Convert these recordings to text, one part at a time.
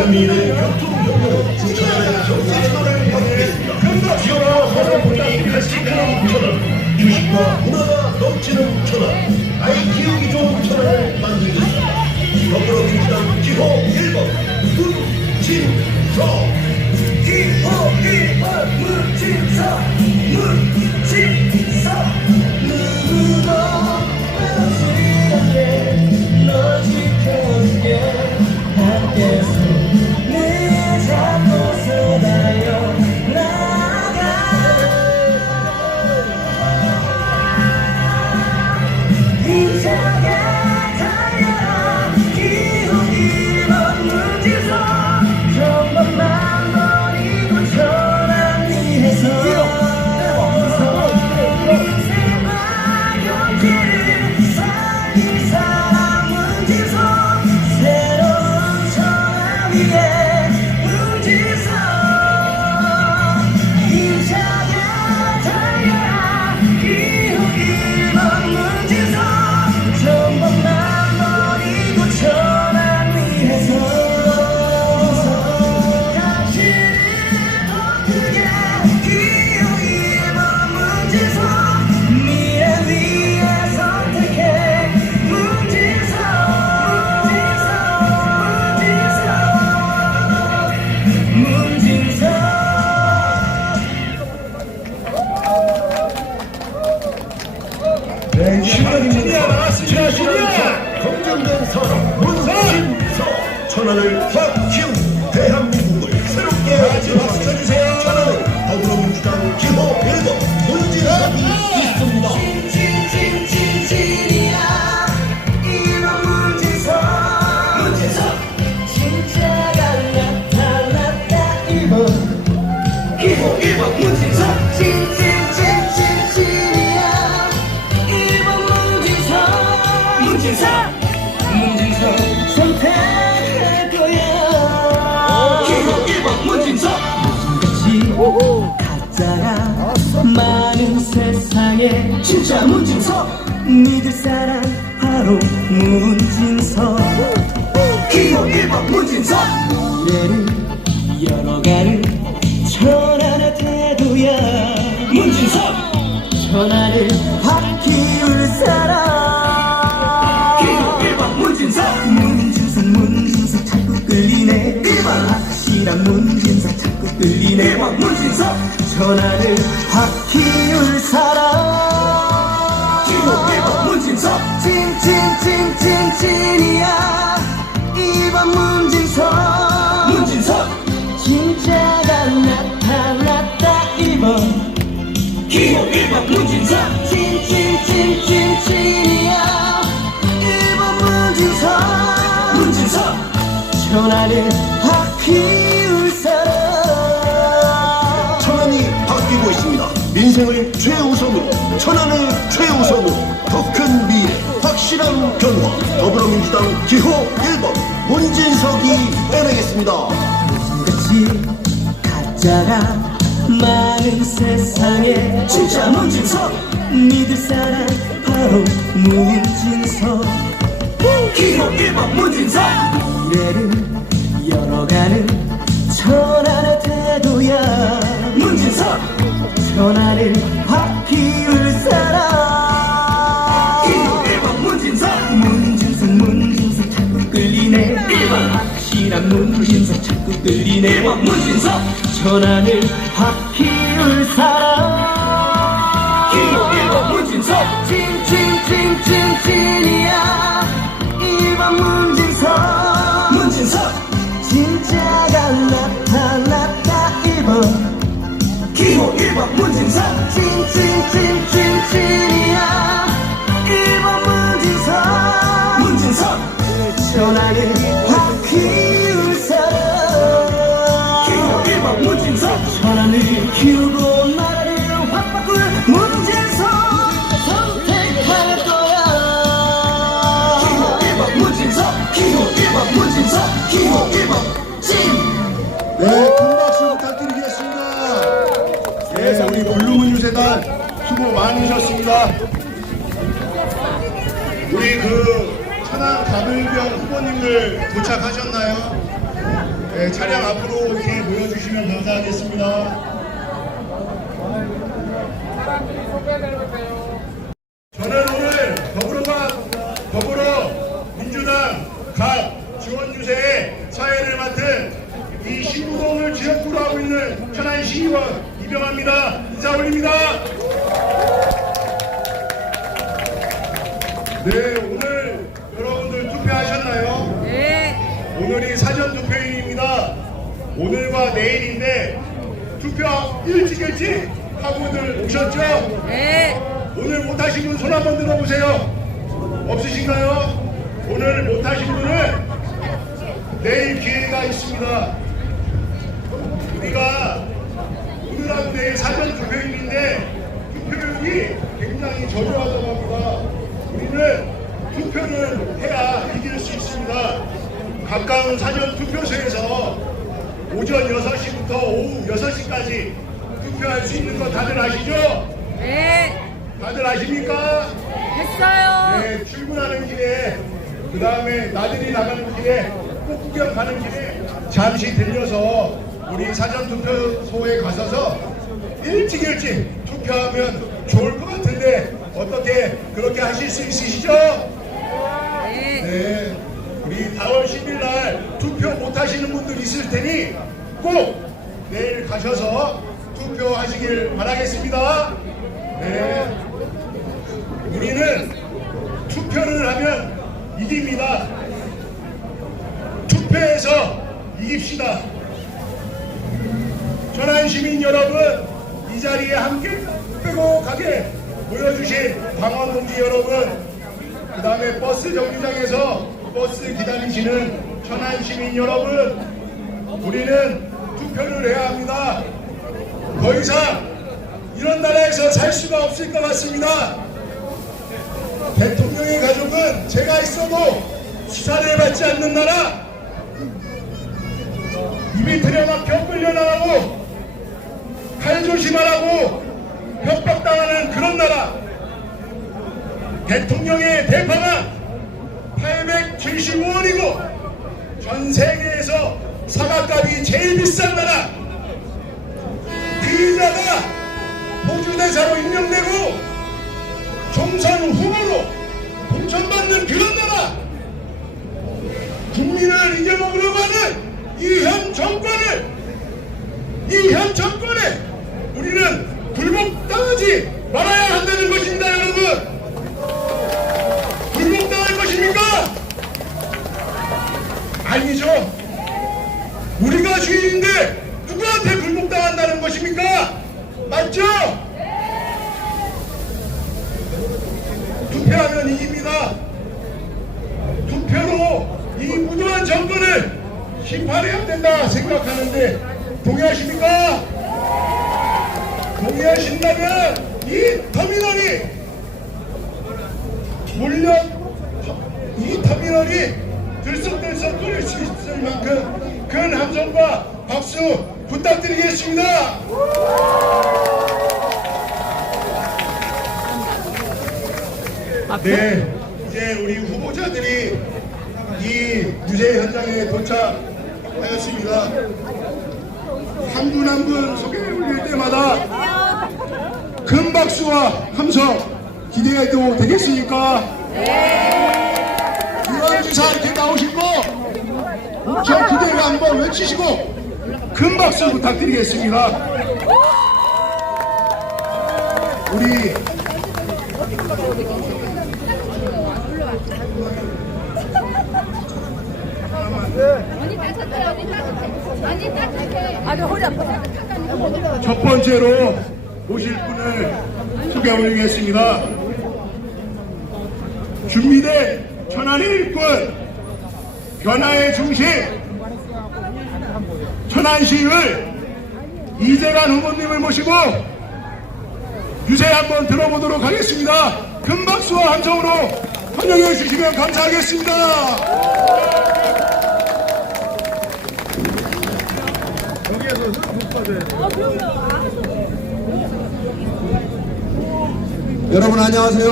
대한민국의 유튜브 추천하는 경제 채널을 방송했습니다. 지어라 사람분이 같이 크는 채널, 주식과 문화가 넘치는 채널, 아이 키우기 좋은 채널을 만들고 있습니다. 더불어 민주당 기호 1번 문진서, 기호 1번 문진서, 문진서. 누구도 외롭지 않게 널 지켜줄게. 함께 손을 잡고서 달려나가. 힘차게 달려라. 기호 1번 문진서. 전번만 버리고 전환 위해서 인생과 경기를 살린 사람 문진서. 새로운 전환 위에 문진서. 힘차게 달려라. 기호 1번 문진서. 전번만 버리고 전환 위해서 가치를 더 크게. 기호 1번 문진서. 미래 위에 선택해 문진서. 문진서. 네, 신랑입니다. 나왔습니다. 신랑. 검증된 사람 문진서. 천안을 확 키운 대한민국을 새롭게 만들어주세요. 천안은 더불어민주당 기호 1번 문진석이 있습니다. 진진진진진이야 이번 문진서. 문진서. 진짜가 나타났다 이번 기호 1번 문진서. 진진진진진이야 이번 문진서. 문진서. 문진서 선택할 거야. 기호 1번 문진서. 무슨같이 가짜가 많은 세상에 진짜 문진서. 믿을 사람 바로 문진서. 기호 1번 문진서. 미래를 열어가는 천안의 태도야 문진서. 천안을 확 키울 사람 기호 1번 문진서. 문진석 자꾸 끌리네. 1번 확실한 문진석 자꾸 끌리네. 1번 문진석. 천안을 확 키울 사람 기호 1번 문진석. 찐이야 2번 문진석. 문진석. 진짜가 나타났다 2번 기호 1번 문진석. 찐이야 1번 문진석. 문진석. 천안을 확 키울 사람. 천안이 바뀌고 있습니다. 민생을 최우선으로, 천안을 최우선으로 더 큰 미래, 확실한 변화. 더불어민주당 기호 1번 문진석이 빼내겠습니다. 무슨같이 가짜가 많은 세상에 진짜 문진석. 믿을 사람 바로 문진석. 기호 1번 문진석. 미래를 열어가는 천안의 태도야 문진석. 천안을 확 키울 사람 기호 1번 문진석. 문진석 자꾸 끌리네. 1번 확실한 문진석 자꾸 끌리네. 1번 문진석. 천안을 확 키울 사람 기호 1번 문진석. 찐이야 1번 문진석. 문진석. 진짜가 나타났다 1번 기호 1번 문진석. 찐이야 1번 문진석. 문진석. 천안을 확 키울 사람 기호 1번 문진석. 천안을 키우고 나라를 확 바꿀 문진석 선택할 거야. 기호 1번 문진석. 기호 1번 문진석. 기호 1번 찐. 네, 큰 박수 부탁드리겠습니다. 네, 우리 블루문유재단 수고 많으셨습니다. 우리 천안 가불병 후보님들 도착하셨나요? 네, 네, 차량 앞으로 이렇게 모여주시면 감사하겠습니다. 저는 오늘 더불어민주당 각 지원주세의 사회를 맡은 이 신구동을 지역구로 하고 있는 천안시의원 이병합니다. 인사 올립니다. 네, 오늘 여러분들 투표하셨나요? 네. 오늘이 사전 투표일입니다. 오늘과 내일인데 투표 일찍 하고들 오셨죠? 네. 오늘 못하신 분 손 한번 들어보세요. 없으신가요? 오늘 못하신 분은 내일 기회가 있습니다. 우리가 오늘하고 내일 사전 투표일인데 투표율이 굉장히 저조하다고 합니다. 우리는 투표를 해야 이길 수 있습니다. 가까운 사전 투표소에서 오전 6시부터 오후 6시까지 투표할 수 있는 거 다들 아시죠? 네. 다들 아십니까? 했어요. 네, 출근하는 길에 그 다음에 나들이 나가는 길에 꽃구경 가는 길에 잠시 들려서 우리 사전투표소에 가셔서 일찍 투표하면 좋을 것 같은데 어떻게 그렇게 하실 수 있으시죠? 네. 네, 우리 4월 10일 날 투표 못 하시는 분들 있을 테니 꼭 내일 가셔서 투표하시길 바라겠습니다. 네, 우리는 투표를 하면 이깁니다. 투표해서 이깁시다. 천안 시민 여러분, 이 자리에 함께 빼곡하게 모여주신 광원 동지 여러분, 그 다음에 버스 정류장에서 버스 기다리시는 천안 시민 여러분, 우리는 투표를 해야 합니다. 더 이상 이런 나라에서 살 수가 없을 것 같습니다. 대통령의 가족은 제가 있어도 수사를 받지 않는 나라, 입이 들여막혀 끌려나가고 칼 조심하라고 협박당하는 그런 나라, 대통령의 대파가 875원이고 전 세계에서 사과값이 제일 비싼 나라, 피의자가 보조대사로 임명되고 총선 후보로 공천받는 그런 나라, 국민을 이겨먹으려고 하는 이 현 정권에 우리는 굴복당하지 말아야 한다는 것입니다. 여러분, 굴복당할 것입니까? 아니죠. 우리가 주인인데 누구한테 굴복당한다는 것입니까? 맞죠? 투표하면 이깁니다. 투표로 이 무도한 정권을 심판해야 된다 생각하는데 동의하십니까? 동의하신다면 이 터미널이 들썩들썩 끓일 수 있을 만큼 큰 함성과 박수 부탁드리겠습니다. 네, 이제 우리 후보자들이 이 유세 현장에 도착하였습니다. 한 분 한 분 소개 올릴 때마다 큰 박수와 함성 기대해도 되겠습니까? 네. 유한주사 이렇게 나오시고 저 기대를 한번 외치시고 큰 박수 부탁드리겠습니다. 우리 아주 허리 아파. 첫 번째로 모실 분을 소개 올리겠습니다. 준비된 천안의 일꾼, 변화의 중심, 천안시의회 이재관 후보님을 모시고 유세 한번 들어보도록 하겠습니다. 큰 박수와 함성으로 환영해 주시면 감사하겠습니다. 여러분 안녕하세요.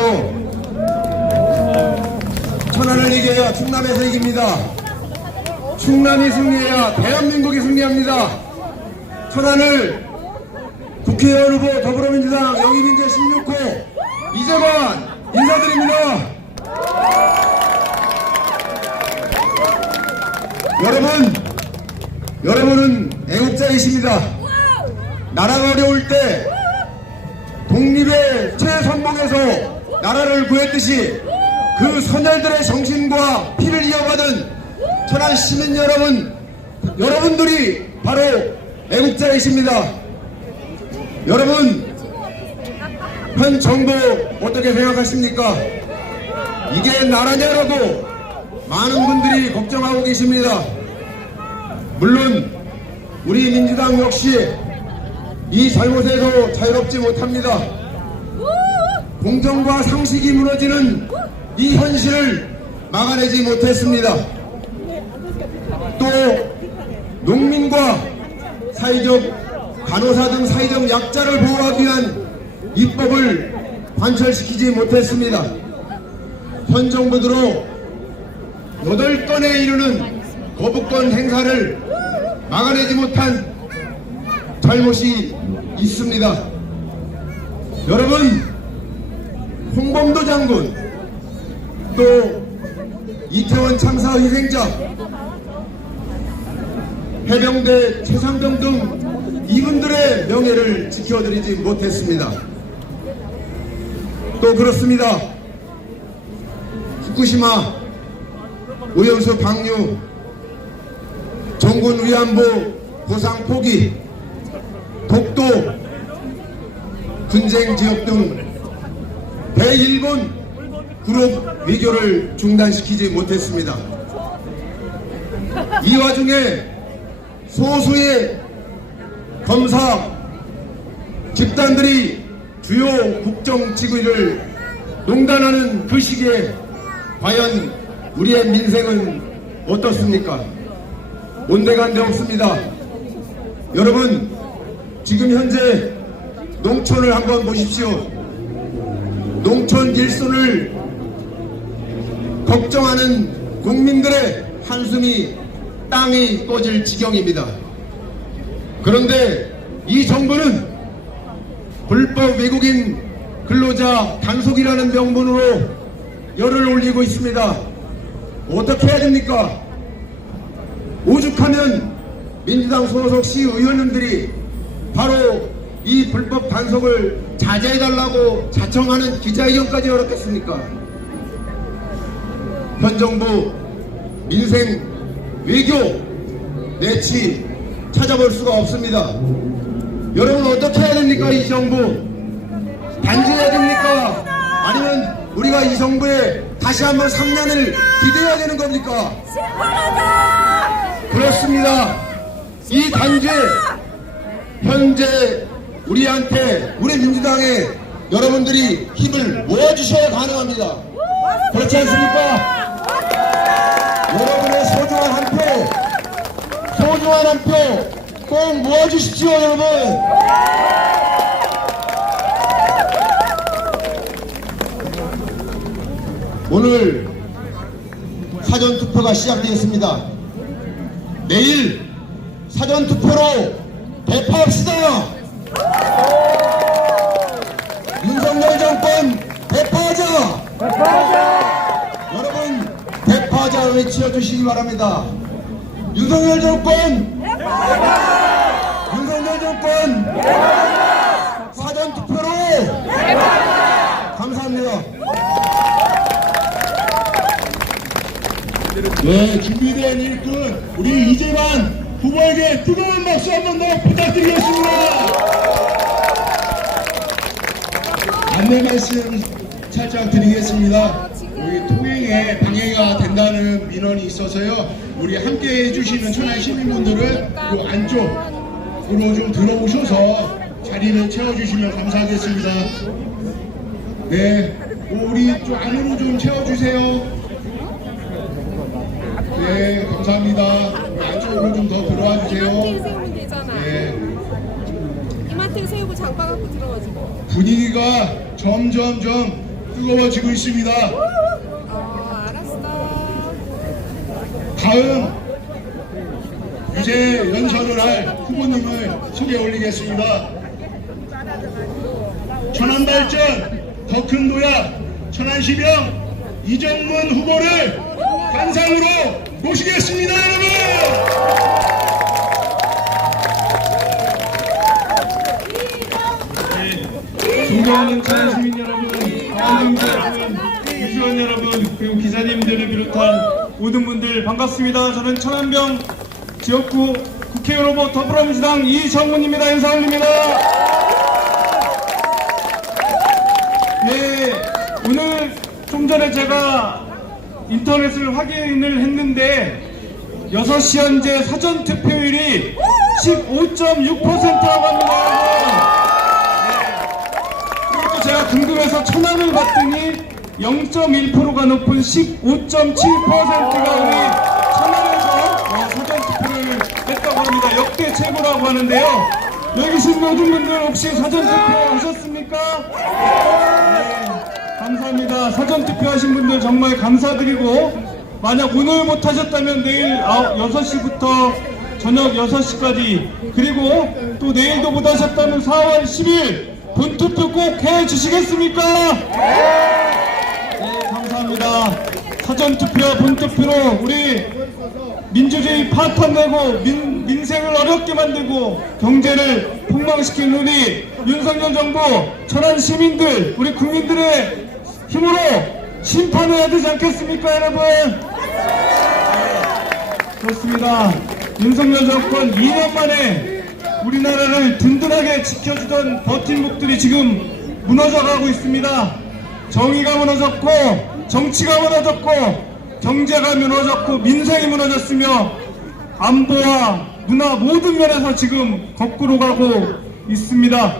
천안을 이겨야 충남에서 이깁니다. 충남이 승리해야 대한민국이 승리합니다. 천안을 국회의원 후보 더불어민주당 영입인재 16호 이재관 인사드립니다. 여러분은 애국자이십니다. 나라가 어려울 때 독립의 최선봉에서 나라를 구했듯이 그 선열들의 정신과 피를 이어받은 천안 시민 여러분들이 바로 애국자이십니다. 여러분, 현 정부 어떻게 생각하십니까? 이게 나라냐라고 많은 분들이 걱정하고 계십니다. 물론 우리 민주당 역시 이 잘못에서 자유롭지 못합니다. 공정과 상식이 무너지는 이 현실을 막아내지 못했습니다. 또 농민과 사회적 간호사 등 사회적 약자를 보호하기 위한 입법을 관철시키지 못했습니다. 현 정부 들어 8건에 이르는 거부권 행사를 막아내지 못한 잘못이 있습니다. 여러분, 홍범도 장군, 또 이태원 참사 희생자, 해병대 최상병 등 이분들의 명예를 지켜드리지 못했습니다. 또 그렇습니다. 후쿠시마 오염수 방류, 정군 위안부 보상 포기, 독도, 분쟁 지역 등 대일본 그룹 외교를 중단시키지 못했습니다. 이 와중에 소수의 검사 집단들이 주요 국정 지구를 농단하는 그 시기에 과연 우리의 민생은 어떻습니까? 온데간데 없습니다. 여러분, 지금 현재 농촌을 한번 보십시오. 농촌 일손을 걱정하는 국민들의 한숨이 땅이 꺼질 지경입니다. 그런데 이 정부는 불법 외국인 근로자 단속이라는 명분으로 열을 올리고 있습니다. 어떻게 해야 됩니까? 오죽하면 민주당 소속 시의원님들이 바로 이 불법 단속을 자제해달라고 자청하는 기자회견까지 열었겠습니까? 현 정부 민생 외교 내치 찾아볼 수가 없습니다. 여러분, 어떻게 해야 됩니까? 이 정부 단죄해야 됩니까? 아니면 우리가 이 정부에 다시 한번 3년을 기대해야 되는 겁니까? 그렇습니다. 이 단죄 현재 우리한테, 우리 민주당에 여러분들이 힘을 모아주셔야 가능합니다. 그렇지 않습니까? 여러분의 소중한 한 표 꼭 모아주십시오, 여러분. 오늘 사전투표가 시작되었습니다. 내일 사전투표로 대파합시다. 윤석열 정권 대파하자. 여러분, 대파하자 외쳐주시기 바랍니다. 윤석열 정권 대파하자. 윤석열 정권 대파하자. 사전투표로 대파하자. 감사합니다. 네, 준비된 일꾼 우리 이재관 후보에게 뜨거운 박수 한 번 더 부탁드리겠습니다. 안내 말씀 살짝 드리겠습니다. 우리 통행에 방해가 된다는 민원이 있어서요. 우리 함께 해주시는 천안 시민분들은 이 안쪽으로 좀 들어오셔서 자리를 채워주시면 감사하겠습니다. 네, 우리 좀 안으로 좀 채워주세요. 네, 감사합니다. 안쪽으로 좀 더 들어와 주세요. 이마트에 세우면 되잖아. 네, 이마트에 세우고 장바 갖고 들어가지고. 분위기가 점점점 뜨거워지고 있습니다. 알았어. 다음 유세 연설을 할 후보님을 소개 올리겠습니다. 천안발전, 더 큰 도약, 천안시병 이정문 후보를 단상으로 모시겠습니다, 여러분! 존경하는 천안 시민 여러분, 강원동지 여러분, 유시원 여러분, 그리고 기자님들을 비롯한 모든 분들 반갑습니다. 저는 천안병 지역구 국회의원 후보 더불어민주당 이정문입니다. 인사 올립니다. 네, 오늘 좀 전에 제가 인터넷을 확인을 했는데 6시 현재 사전투표율이 15.6%라고 합니다. 그리고 제가 궁금해서 천안을 봤더니 0.1%가 높은 15.7%가 우리 천안에서 사전투표를 했다고 합니다. 역대 최고라고 하는데요. 여기 계신 모든 분들 혹시 사전투표 하셨습니까? 네, 감사합니다. 사전투표 하신 분들 정말 감사드리고, 만약 오늘 못하셨다면 내일 6시부터 저녁 6시까지, 그리고 또 내일도 못하셨다면 4월 10일 본투표 꼭 해주시겠습니까? 네, 감사합니다. 사전투표와 본투표로 우리 민주주의 파탄내고 민생을 어렵게 만들고 경제를 폭망시킨 우리 윤석열 정부, 천안 시민들, 우리 국민들의 힘으로 심판해야 되지 않겠습니까, 여러분? 그렇습니다. 윤석열 정권 2년 만에 우리나라를 든든하게 지켜주던 버팀목들이 지금 무너져가고 있습니다. 정의가 무너졌고, 정치가 무너졌고, 경제가 무너졌고, 민생이 무너졌으며, 안보와 문화 모든 면에서 지금 거꾸로 가고 있습니다.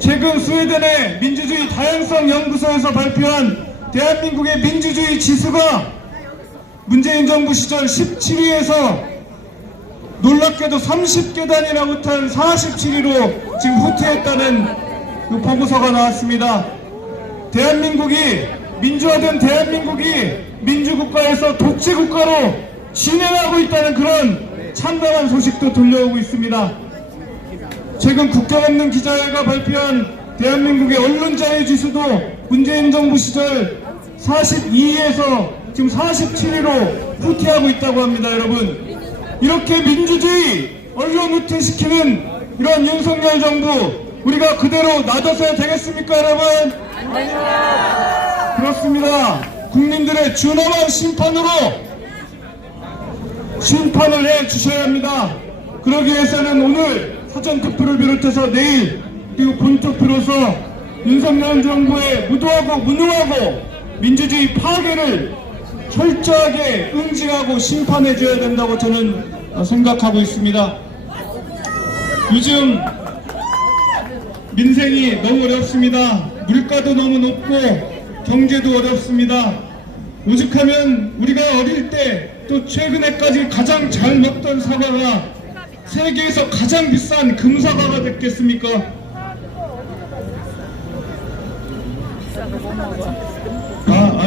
최근 스웨덴의 민주주의 다양성 연구소에서 발표한 대한민국의 민주주의 지수가 문재인 정부 시절 17위에서 놀랍게도 30계단이나 못한 47위로 지금 후퇴했다는 그 보고서가 나왔습니다. 대한민국이, 민주화된 대한민국이 민주국가에서 독재국가로 진행하고 있다는 그런 참담한 소식도 들려오고 있습니다. 최근 국경 없는 기자회가 발표한 대한민국의 언론자유 지수도 문재인 정부 시절 42위에서 지금 47위로 후퇴하고 있다고 합니다. 여러분, 이렇게 민주주의 언론 후퇴시키는 이런 윤석열 정부, 우리가 그대로 놔둬서야 되겠습니까, 여러분? 그렇습니다. 국민들의 준엄한 심판을 해 주셔야 합니다. 그러기 위해서는 오늘 사전투표를 비롯해서 내일 그리고 본투표로서 윤석열 정부의 무도하고 무능하고 민주주의 파괴를 철저하게 응징하고 심판해 줘야 된다고 저는 생각하고 있습니다. 요즘 민생이 너무 어렵습니다. 물가도 너무 높고 경제도 어렵습니다. 오죽하면 우리가 어릴 때 또 최근에까지 가장 잘 먹던 사과가 세계에서 가장 비싼 금사과가 됐겠습니까?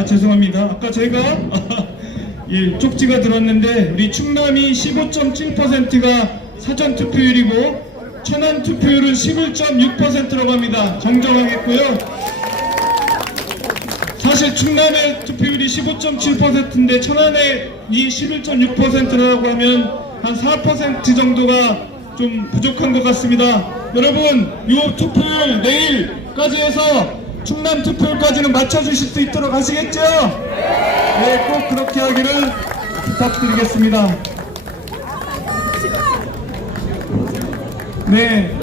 죄송합니다. 아까 제가 예, 쪽지가 들었는데 우리 충남이 15.7%가 사전투표율이고 천안 투표율은 11.6%라고 합니다. 정정하겠고요. 사실 충남의 투표율이 15.7%인데 천안의 이 11.6%라고 하면 한 4% 정도가 좀 부족한 것 같습니다. 여러분, 이 투표율 내일까지 해서 충남 투표율까지는 맞춰주실 수 있도록 하시겠죠? 네, 꼭 그렇게 하기를 부탁드리겠습니다. 네,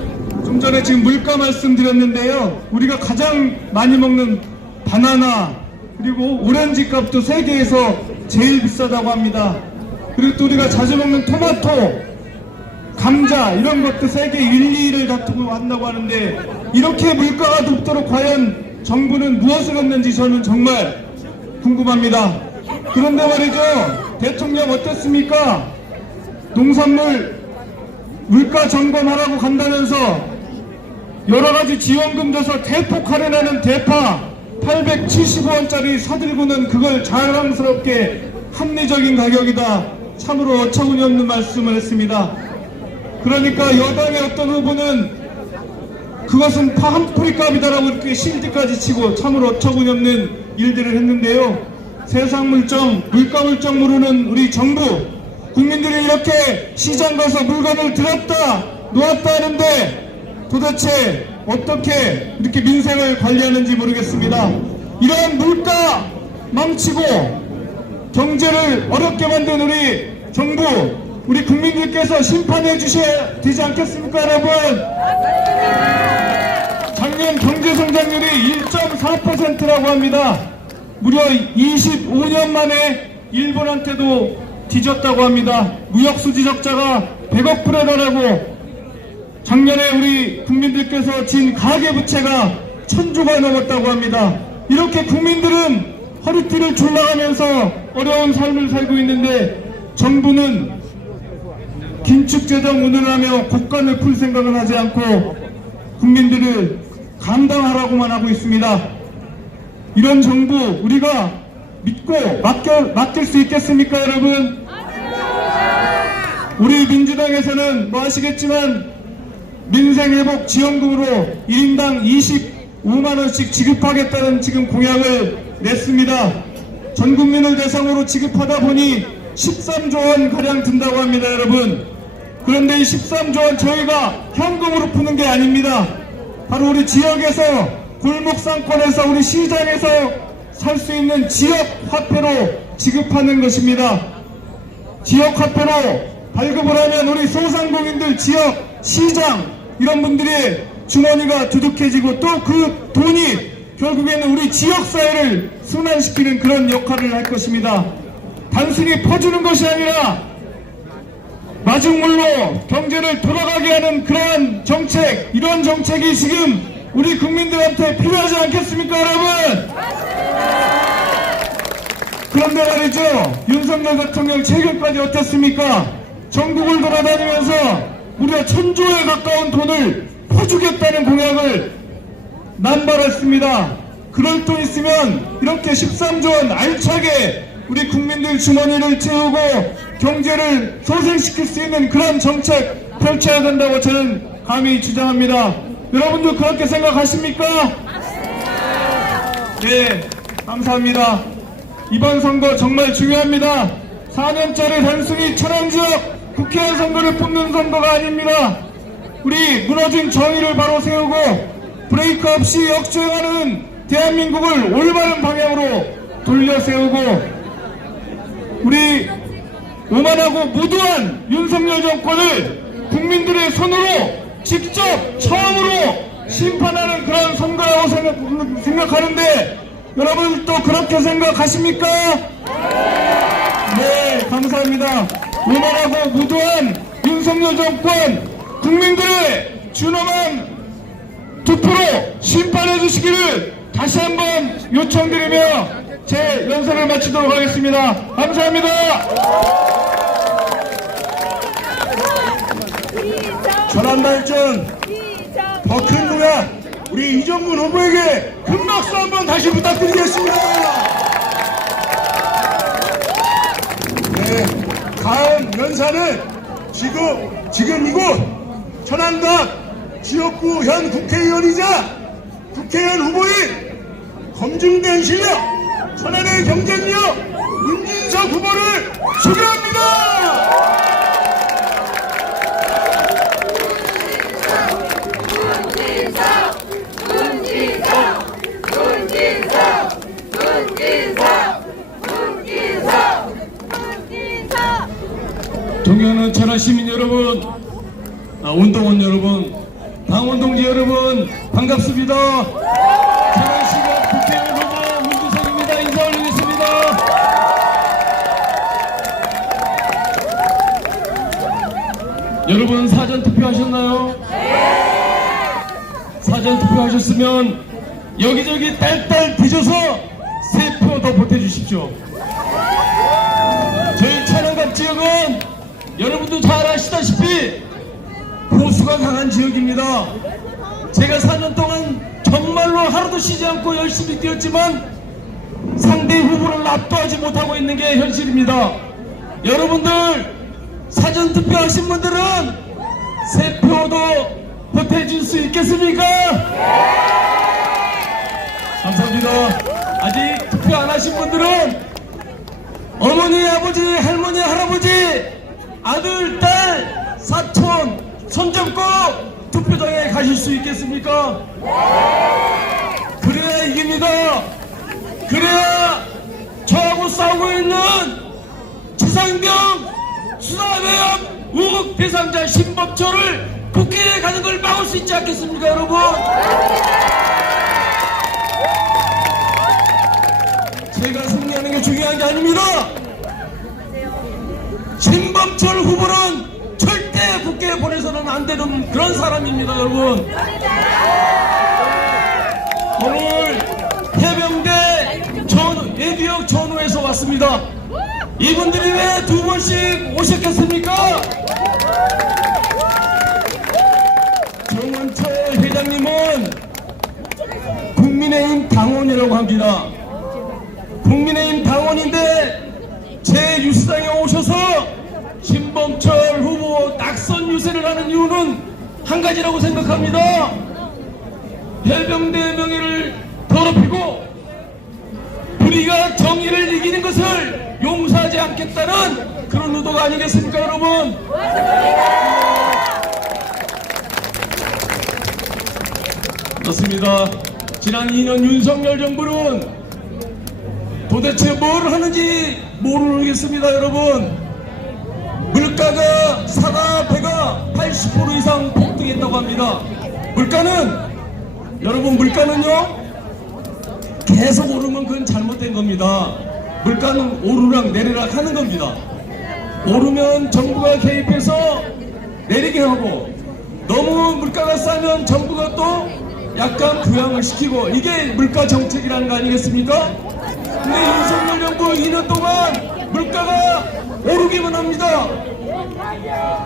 좀 전에 지금 물가 말씀드렸는데요. 우리가 가장 많이 먹는 바나나 그리고 오렌지 값도 세계에서 제일 비싸다고 합니다. 그리고 또 우리가 자주 먹는 토마토, 감자 이런 것도 세계 1, 2위를 다투고 한다고 하는데, 이렇게 물가가 높도록 과연 정부는 무엇을 했는지 저는 정말 궁금합니다. 그런데 말이죠, 대통령 어땠습니까? 농산물 물가 점검하라고 간다면서 여러가지 지원금 줘서 대폭 할인하는 대파 875원짜리 사들고는 그걸 자랑스럽게 합리적인 가격이다 참으로 어처구니 없는 말씀을 했습니다. 그러니까 여당의 어떤 후보는 그것은 다 한 뿌리값이다라고 이렇게 실드까지 치고 참으로 어처구니 없는 일들을 했는데요. 세상 물정, 물가 물정 모르는 우리 정부, 국민들이 이렇게 시장 가서 물건을 들었다 놓았다 하는데 도대체 어떻게 이렇게 민생을 관리하는지 모르겠습니다. 이런 물가 망치고 경제를 어렵게 만든 우리 정부, 우리 국민들께서 심판해 주셔야 되지 않겠습니까, 여러분? 작년 경제 성장률이 1.4%라고 합니다. 무려 25년 만에 일본한테도 뒤졌다고 합니다. 무역 수지 적자가 100억 불에 달하고 작년에 우리 국민들께서 진 가계부채가 1000조가 넘었다고 합니다. 이렇게 국민들은 허리띠를 졸라가면서 어려운 삶을 살고 있는데 정부는 긴축재정 운운하며 곡간을 풀 생각은 하지 않고 국민들을 감당하라고만 하고 있습니다. 이런 정부 우리가 믿고 맡길 수 있겠습니까, 여러분? 우리 민주당에서는 뭐 아시겠지만 민생회복 지원금으로 1인당 25만원씩 지급하겠다는 지금 공약을 냈습니다. 전 국민을 대상으로 지급하다 보니 13조 원 가량 든다고 합니다, 여러분. 그런데 이 13조 원 저희가 현금으로 푸는 게 아닙니다. 바로 우리 지역에서 골목 상권에서 우리 시장에서 살 수 있는 지역 화폐로 지급하는 것입니다. 지역 화폐로 발급을 하면 우리 소상공인들, 지역 시장 이런 분들의 주머니가 두둑해지고 또 그 돈이 결국에는 우리 지역사회를 순환시키는 그런 역할을 할 것입니다. 단순히 퍼주는 것이 아니라 마중물로 경제를 돌아가게 하는 그러한 정책, 이런 정책이 지금 우리 국민들한테 필요하지 않겠습니까, 여러분? 그런데 말이죠, 윤석열 대통령 최근까지 어땠습니까? 전국을 돌아다니면서 무려 1000조에 가까운 돈을 퍼주겠다는 공약을 남발했습니다. 그럴 돈 있으면 이렇게 13조 원 알차게 우리 국민들 주머니를 채우고 경제를 소생시킬 수 있는 그런 정책 펼쳐야 된다고 저는 감히 주장합니다. 여러분도 그렇게 생각하십니까? 네, 감사합니다. 이번 선거 정말 중요합니다. 4년짜리 단순히 천안지역 국회의원 선거를 뽑는 선거가 아닙니다. 우리 무너진 정의를 바로 세우고 브레이크 없이 역주행하는 대한민국을 올바른 방향으로 돌려 세우고 우리 오만하고 무도한 윤석열 정권을 국민들의 손으로 직접 처음으로 심판하는 그런 선거라고 생각하는데 여러분 또 그렇게 생각하십니까? 네, 감사합니다. 오만하고 무도한 윤석열 정권 국민들의 준엄한 투표로 심판해 주시기를 다시 한번 요청드리며 제 연설을 마치도록 하겠습니다. 감사합니다. 천안발전 더 큰 공약 우리 이정문 후보에게 큰 박수 한번 다시 부탁드리겠습니다. 네, 다음 연사는 지금 이곳 천안갑 지역구 현 국회의원이자 국회의원 후보인 검증된 실력 천안의 경쟁력 문진석 후보를 소개합니다. 존경하는 천안 시민 여러분, 운동원 여러분, 당원 동지 여러분 반갑습니다. 천안시가 국회의원 후보 문진석입니다. 인사 올리겠습니다. 여러분 사전 투표하셨나요? 네. 사전 투표하셨으면 여기저기 딸딸 뒤져서 3표 더 보태주십시오. 저희 천안갑 지역은 여러분도 잘 아시다시피 보수가 강한 지역입니다. 제가 4년 동안 정말로 하루도 쉬지 않고 열심히 뛰었지만 상대 후보를 압도하지 못하고 있는 게 현실입니다. 여러분들 사전 투표하신 분들은 새 표도 보태줄 수 있겠습니까? 감사합니다. 아직 투표 안 하신 분들은 어머니, 아버지, 할머니, 할아버지, 아들, 딸, 사촌, 손잡고 투표장에 가실 수 있겠습니까? 그래야 이깁니다. 그래야 저하고 싸우고 있는 지상병 수사외압 의혹 대상자 신범철을 국회에 가는 걸 막을 수 있지 않겠습니까, 여러분? 제가 승리하는 게 중요한 게 아닙니다. 신범철 후보는 절대 국회에 보내서는 안 되는 그런 사람입니다, 여러분. 오늘 해병대 예비역 전우에서 왔습니다. 이분들이 왜 두 번씩 오셨겠습니까? 정원철 회장님은 국민의힘 당원이라고 합니다. 국민의힘 당원인데 제 유세장에 오셔서 신범철 후보 낙선 유세를 하는 이유는 한 가지라고 생각합니다. 해병대 명예를 더럽히고 우리가 정의를 이기는 것을 용서하지 않겠다는 그런 의도가 아니겠습니까, 여러분? 그렇습니다. 지난 2년 윤석열 정부는 도대체 뭘 하는지 모르겠습니다, 여러분. 물가가 사과 배가 80% 이상 폭등했다고 합니다. 물가는요 계속 오르면 그건 잘못된 겁니다. 물가는 오르락 내리락 하는 겁니다. 오르면 정부가 개입해서 내리게 하고, 너무 물가가 싸면 정부가 또 약간 부양을 시키고, 이게 물가 정책이라는 거 아니겠습니까? 근데 윤석열 정부 2년 동안 물가가 오르기만 합니다.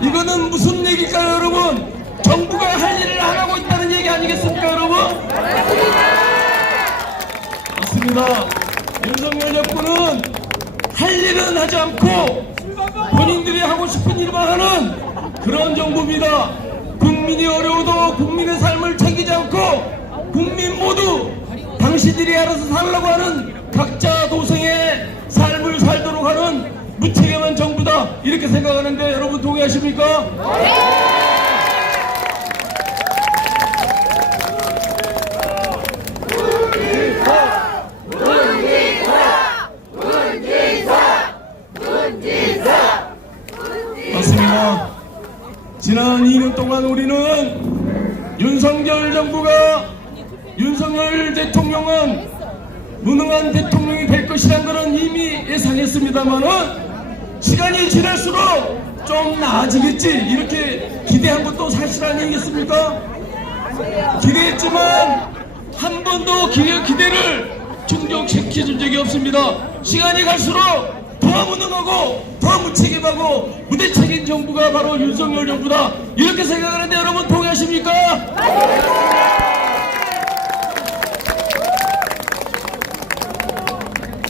이거는 무슨 얘기일까요, 여러분? 정부가 할 일을 안 하고 있다는 얘기 아니겠습니까, 여러분? 맞습니다. 윤석열 정부는 할 일은 하지 않고 본인들이 하고 싶은 일만 하는 그런 정부입니다. 국민이 어려워도 국민의 삶을 챙기지 않고 국민 모두 당신들이 알아서 살라고 하는 각자 도생의 삶을 살도록 하는 무책임한 정부다, 이렇게 생각하는데 여러분 동의하십니까? 맞습니다. 지난 2년 동안 우리는 윤석열 대통령은 무능한 대통령이 될 것이란 것은 이미 예상했습니다만은 시간이 지날수록 좀 나아지겠지 이렇게 기대한 것도 사실 아니겠습니까? 기대했지만 한 번도 기대를 충족시켜준 적이 없습니다. 시간이 갈수록 더 무능하고 더 무책임하고 무대책임 정부가 바로 윤석열 정부다, 이렇게 생각하는데 여러분 동의하십니까?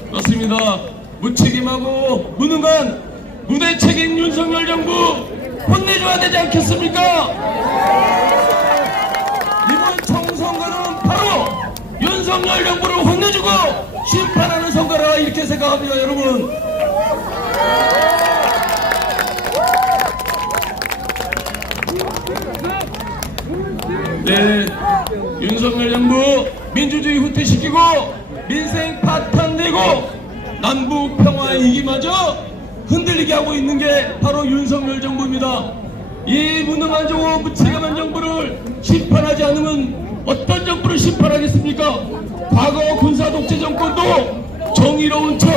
그렇습니다. 무책임하고 무능한 무대책임 윤석열 정부 혼내줘야 되지 않겠습니까? 이번 총선거는 바로 윤석열 정부를 혼내주고 심판하는 선거라, 이렇게 생각합니다, 여러분. 네, 윤석열 정부 민주주의 후퇴시키고 민생 파탄되고 남북 평화의 이기마저 흔들리게 하고 있는 게 바로 윤석열 정부입니다. 이 무능한 정부, 무책임한 정부를 심판하지 않으면 어떤 정부를 심판하겠습니까? 과거 군사 독재 정권도 정의로운 척,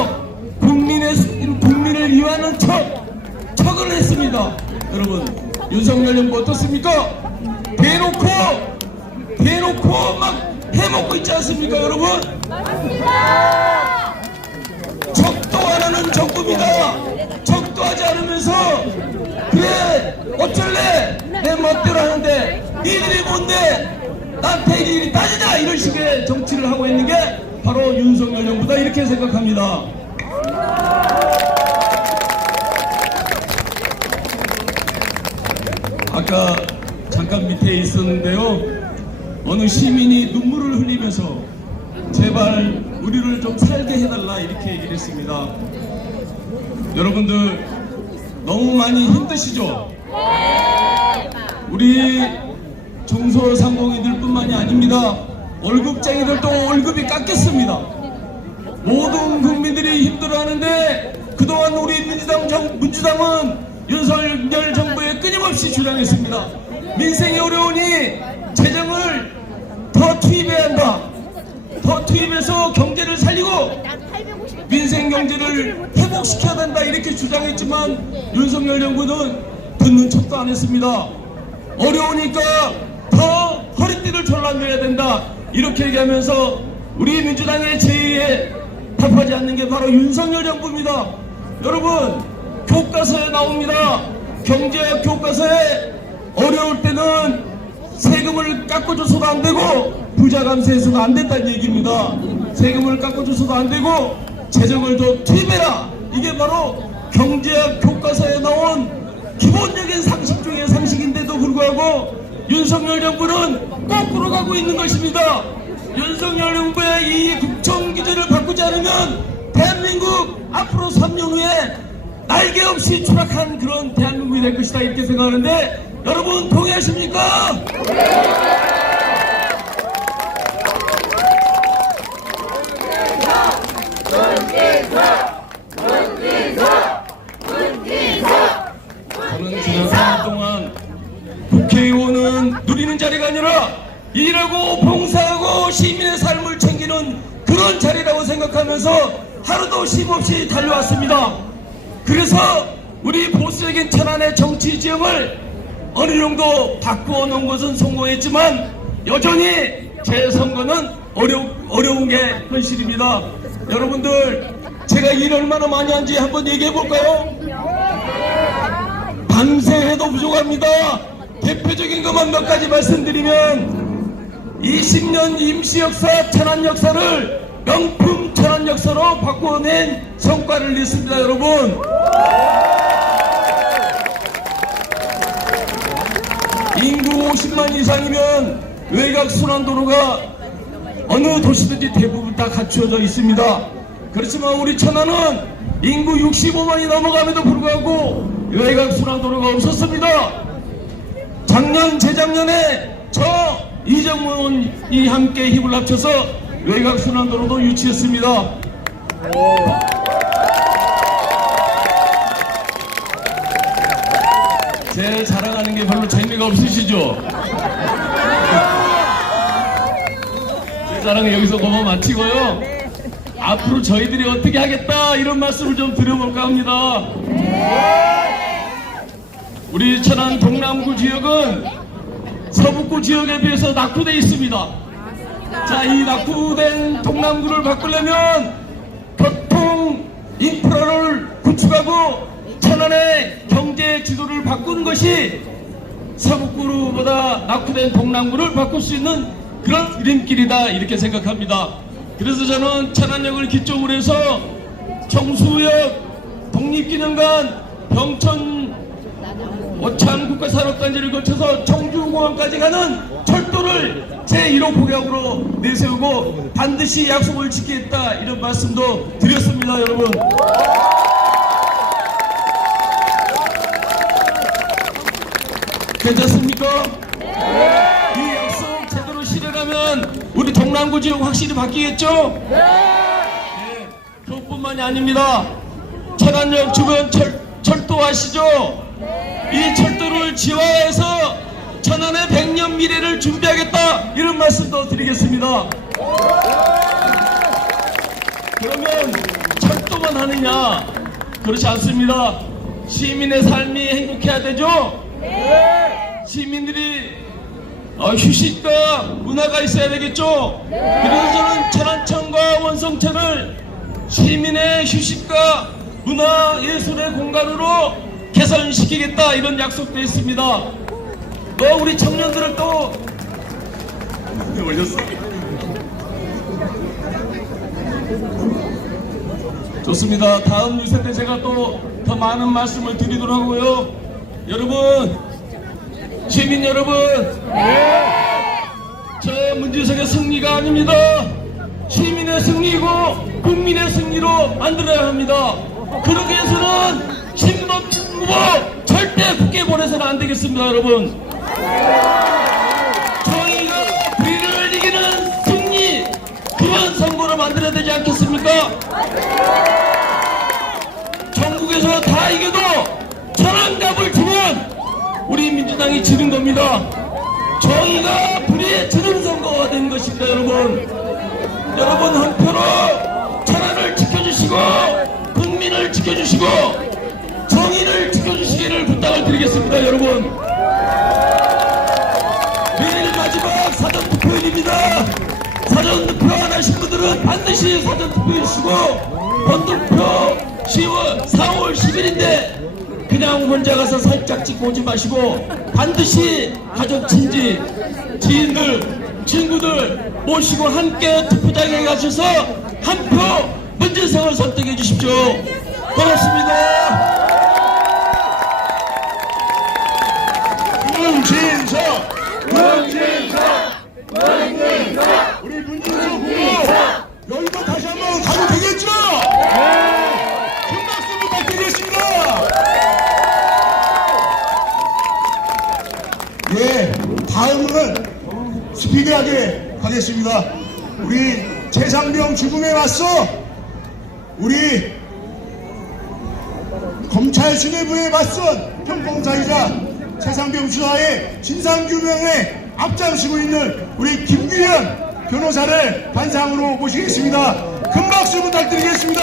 국민을 위하는 척을 했습니다. 여러분, 윤석열 정부 어떻습니까? 대놓고 막 해먹고 있지 않습니까, 여러분? 척도 안 하는 정부입니다. 척도 하지 않으면서 그래 어쩔래 내 멋대로 하는데 니들이 뭔데 나한테 일이 따지냐, 이런 식의 정치를 하고 있는 게 바로 윤석열 정부다, 이렇게 생각합니다. 아까 잠깐 밑에 있었는데요. 어느 시민이 눈물을 흘리면서 제발 우리를 좀 살게 해달라 이렇게 얘기를 했습니다. 여러분들 너무 많이 힘드시죠? 우리 중소상공인들 뿐만이 아닙니다. 월급쟁이들도 월급이 깎였습니다. 모든 국민들이 힘들어하는데 그동안 우리 민주당은 윤석열 정부에 끊임없이 주장했습니다. 민생이 어려우니 재정을 더 투입해야 한다. 더 투입해서 경제를 살리고 민생 경제를 회복시켜야 된다 이렇게 주장했지만 윤석열 정부는 듣는 척도 안 했습니다. 어려우니까 더 허리띠를 졸라매야 된다 이렇게 얘기하면서 우리 민주당의 제의에 답하지 않는 게 바로 윤석열 정부입니다. 여러분 교과서에 나옵니다. 경제학 교과서에 어려울 때는 세금을 깎아줘서도 안 되고 부자 감세해서도 안 된다는 얘기입니다. 세금을 깎아줘서도 안 되고 재정을 더 투입해라. 이게 바로 경제학 교과서에 나온 기본적인 상식 중의 상식인데도 불구하고 윤석열 정부는 거꾸로 가고 있는 것입니다. 윤석열 정부의 이 국정 기조를 바꾸지 않으면 대한민국 앞으로 3년 후에 날개 없이 추락한 그런 대한민국이 될 것이다 이렇게 생각하는데 여러분 동의하십니까? 저는 지난 3년 동안 국회의원은 누리는 자리가 아니라 일하고 봉사하고 시민의 삶을 챙기는 그런 자리라고 생각하면서 하루도 쉼없이 달려왔습니다. 그래서 우리 보수적인 천안의 정치 지형을 어느 정도 바꾸어 놓은 것은 성공했지만 여전히 제 선거는 어려운 게 현실입니다. 여러분들 제가 일 얼마나 많이 한지 한번 얘기해 볼까요? 밤새 해도 부족합니다. 대표적인 것만 몇 가지 말씀드리면 20년 임시 역사 천안 역사를 명품 천안 역사로 바꿔낸 성과를 냈습니다. 여러분 인구 50만 이상이면 외곽 순환도로가 어느 도시든지 대부분 다 갖추어져 있습니다. 그렇지만 우리 천안은 인구 65만이 넘어감에도 불구하고 외곽 순환도로가 없었습니다. 작년 재작년에 저 이정문이 함께 힘을 합쳐서 외곽 순환도로도 유치했습니다. 제 자랑하는 게 별로 재미가 없으시죠? 제 자랑은 여기서 그만 마치고요. 앞으로 저희들이 어떻게 하겠다 이런 말씀을 좀 드려볼까 합니다. 우리 천안 동남구 지역은 서북구 지역에 비해서 낙후되어 있습니다. 자, 이 낙후된 동남구를 바꾸려면 교통 인프라를 구축하고 천안의 경제 지도를 바꾸는 것이 서북구보다 낙후된 동남구를 바꿀 수 있는 그런 이름길이다 이렇게 생각합니다. 그래서 저는 천안역을 기점으로 해서 청수역, 독립기념관, 병천, 오창 국가산업단지를 거쳐서 청주공항까지 가는 철도를 제1호 공약으로 내세우고 반드시 약속을 지키겠다 이런 말씀도 드렸습니다. 여러분 괜찮습니까? 이 약속 제대로 실현하면 우리 동남구 지역 확실히 바뀌겠죠? 네. 그것뿐만이 아닙니다. 천안역 주변 철도 아시죠? 이 철도를 지화해서 천안의 100년 미래를 준비하겠다 이런 말씀도 드리겠습니다. 그러면 철도만 하느냐? 그렇지 않습니다. 시민의 삶이 행복해야 되죠? 시민들이 휴식과 문화가 있어야 되겠죠? 그래서 저는 천안천과 원성천을 시민의 휴식과 문화 예술의 공간으로 개선시키겠다 이런 약속도 했습니다. 우리 청년들을 또 올렸어. 좋습니다. 다음 뉴스 때 제가 또 더 많은 말씀을 드리도록 하고요. 여러분 시민 여러분, 저 문재석의 승리가 아닙니다. 시민의 승리고 국민의 승리로 만들어야 합니다. 그러기 위해서는 신범준 후보 절대 국회 보내서는 안 되겠습니다. 여러분, 정의가 불의를 이기는 승리, 그런 선거를 만들어야 되지 않겠습니까? 전국에서 다 이겨도 천안갑을 주면 우리 민주당이 지는 겁니다. 정의가 불의에 지는 선거가 된 것입니다. 여러분 한 표로 천안을 지켜주시고 국민을 지켜주시고 정의를 지켜주시기를 부탁을 드리겠습니다. 여러분, 내일 마지막 사전투표일입니다. 사전투표 안 하신 분들은 반드시 사전투표 해주시고, 본투표 4월 10일인데 그냥 혼자 가서 살짝 찍고 오지 마시고 반드시 가족, 친지, 지인들, 친구들 모시고 함께 투표장에 가셔서 한 표 문재성을 선택해 주십시오. 고맙습니다. 우리 문진석 후보 여기도 다시 한번 가도 되겠죠? 큰 박수 부탁드리겠습니다. 예, 다음은 스피드하게 가겠습니다. 우리 최상병 죽음에 맞서 우리 검찰 수뇌부에 맞선 평검사이자 최상병 수사의 진상규명에 앞장서고 있는 우리 김규현 변호사를 단상으로 모시겠습니다. 큰 박수 부탁드리겠습니다.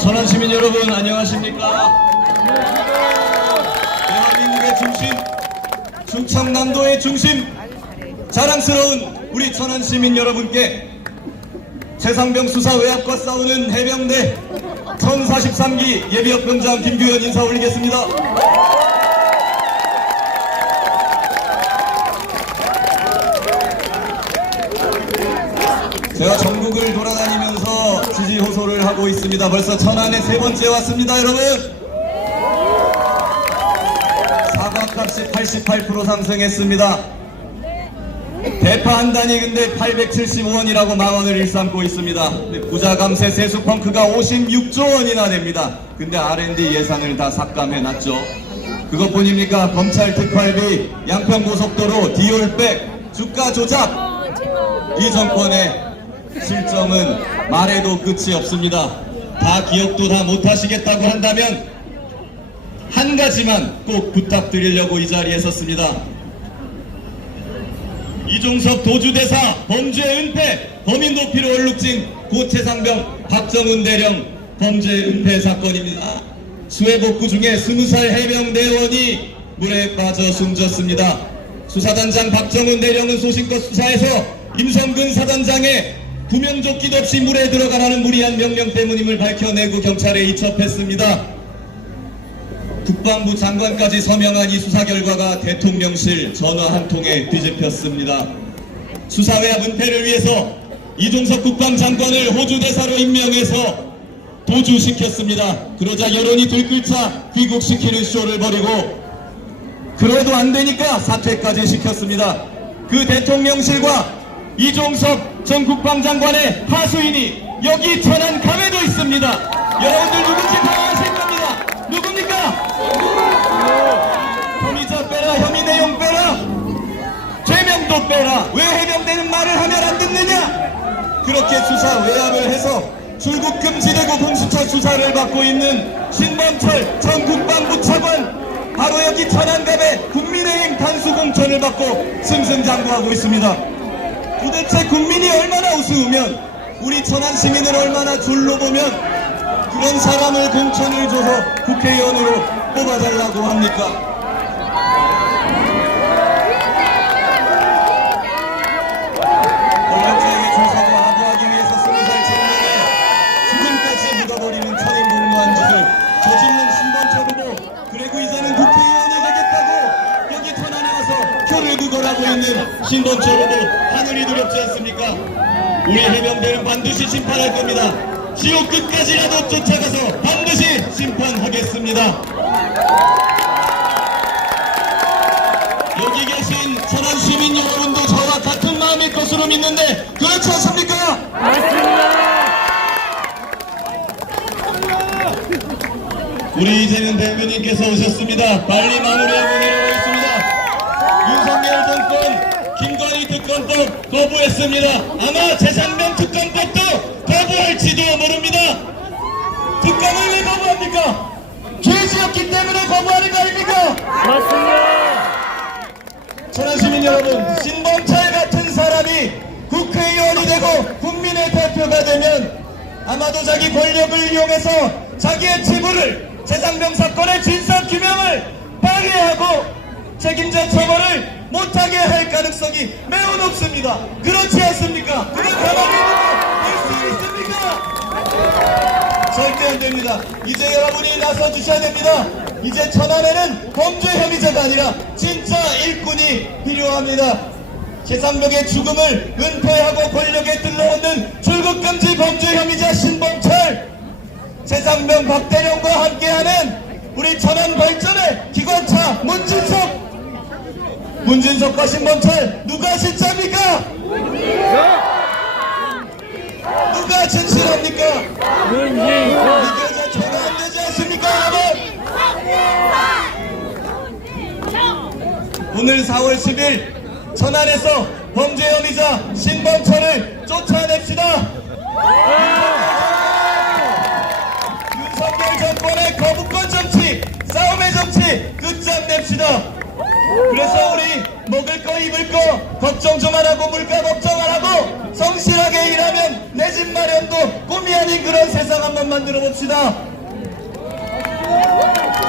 천안 시민 여러분, 안녕하십니까? 대한민국의 중심, 충청남도의 중심, 자랑스러운 우리 천안 시민 여러분께 최상병 수사 외압과 싸우는 해병대 1043기 예비역병장 김규현 인사 올리겠습니다. 제가 전국을 돌아다니면서 지지 호소를 하고 있습니다. 벌써 천안에 3번째 왔습니다. 여러분, 사과값이 88% 상승했습니다. 대파 한 단위 근데 875원이라고 망언을 일삼고 있습니다. 부자 감세 세수 펑크가 56조 원이나 됩니다. 근데 R&D 예산을 다 삭감해놨죠. 그것뿐입니까? 검찰 특활비, 양평고속도로, 디올백, 주가 조작, 이 정권의 실정은 말해도 끝이 없습니다. 다 기억도 다 못하시겠다고 한다면 한 가지만 꼭 부탁드리려고 이 자리에 섰습니다. 이종석 도주대사 범죄 은폐, 범인 도피로 얼룩진 고 최상병 박정훈 대령 범죄 은폐 사건입니다. 수해복구 중에 20살 해병대원이 물에 빠져 숨졌습니다. 수사단장 박정훈 대령은 소신껏 수사해서 임성근 사단장의 구명조끼도 없이 물에 들어가라는 무리한 명령 때문임을 밝혀내고 경찰에 이첩했습니다. 국방부 장관까지 서명한 이 수사 결과가 대통령실 전화 한 통에 뒤집혔습니다. 수사 외압 은폐를 위해서 이종석 국방장관을 호주 대사로 임명해서 도주시켰습니다. 그러자 여론이 들끓자 귀국시키는 쇼를 벌이고, 그래도 안 되니까 사퇴까지 시켰습니다. 그 대통령실과 이종석 전 국방장관의 하수인이 여기 천안 감에도 있습니다. 여러분들 누군지 다 아실 겁니다. 누굽니까? 혐의자 빼라, 혐의 내용 빼라, 죄명도 빼라. 왜 해병대는 말을 하면 안 듣느냐? 그렇게 수사 외압을 해서 출국 금지되고 공수처 수사를 받고 있는 신범철 전 국방부 차관, 바로 여기 천안갑에 국민의힘 단수공천을 받고 승승장구하고 있습니다. 도대체 국민이 얼마나 우스우면, 우리 천안 시민을 얼마나 졸로 보면 그런 사람을 공천을 줘서 국회의원으로 뽑아달라고 합니까? 권력자에게 조사도 하부하기 위해서 20살 청년에 죽음까지 묻어버리는 천인공무한 짓을 저지른 신범철 후보, 그리고 이제는 국회의원이 되겠다고 여기 천안에 와서 표를 구걸하고 있는 신범철 후보, 하늘이 두렵지 않습니까? 우리 해병대는 반드시 심판할 겁니다. 지옥 끝까지라도 쫓아가서 반드시 심판하겠습니다. 여기 계신 천안 시민 여러분도 저와 같은 마음일 것으로 믿는데 그렇지 않습니까? 우리 이제는 대변인께서 오셨습니다. 빨리 마무리하고 내려가겠습니다. 윤석열 정권 김건희 특검법 거부했습니다. 아마 재산명 특검법도 거부할지도 모릅니다. 특검을 왜 거부합니까? 죄지었기 때문에 거부하는 거 아닙니까? 천안 시민 여러분, 신범철 같은 사람이 국회의원이 되고 국민의 대표가 되면 아마도 자기 권력을 이용해서 자기의 치부를 재산명 사건의 진상규명을 방해하고 책임자 처벌을 못하게 할 가능성이 매우 높습니다. 그렇지 않습니까? 그걸 가만히 있는 수 있습니까? 절대 안 됩니다. 이제 여러분이 나서 주셔야 됩니다. 이제 천안에는 범죄 혐의자가 아니라 진짜 일꾼이 필요합니다. 재산명의 죽음을 은폐하고 권력에 들러오는 출국금지 범죄 혐의자 신범철, 재산명 박대령과 함께하는 우리 천안 발전의 기관차 문진석과 신범철 누가 진짜입니까? 누가 진실합니까? 이게 전혀 안 되지 않습니까, 여러분? 오늘 4월 10일 천안에서 범죄 혐의자 신범철을 쫓아냅시다. 윤석열 정권의 거부권 정치, 싸움의 정치 끝장냅시다. 그래서 우리 먹을 거 입을 거 걱정 좀 안 하고 물가 걱정 안 하고 성실하게 일하면 내 집 마련도 꿈이 아닌 그런 세상 한번 만들어 봅시다.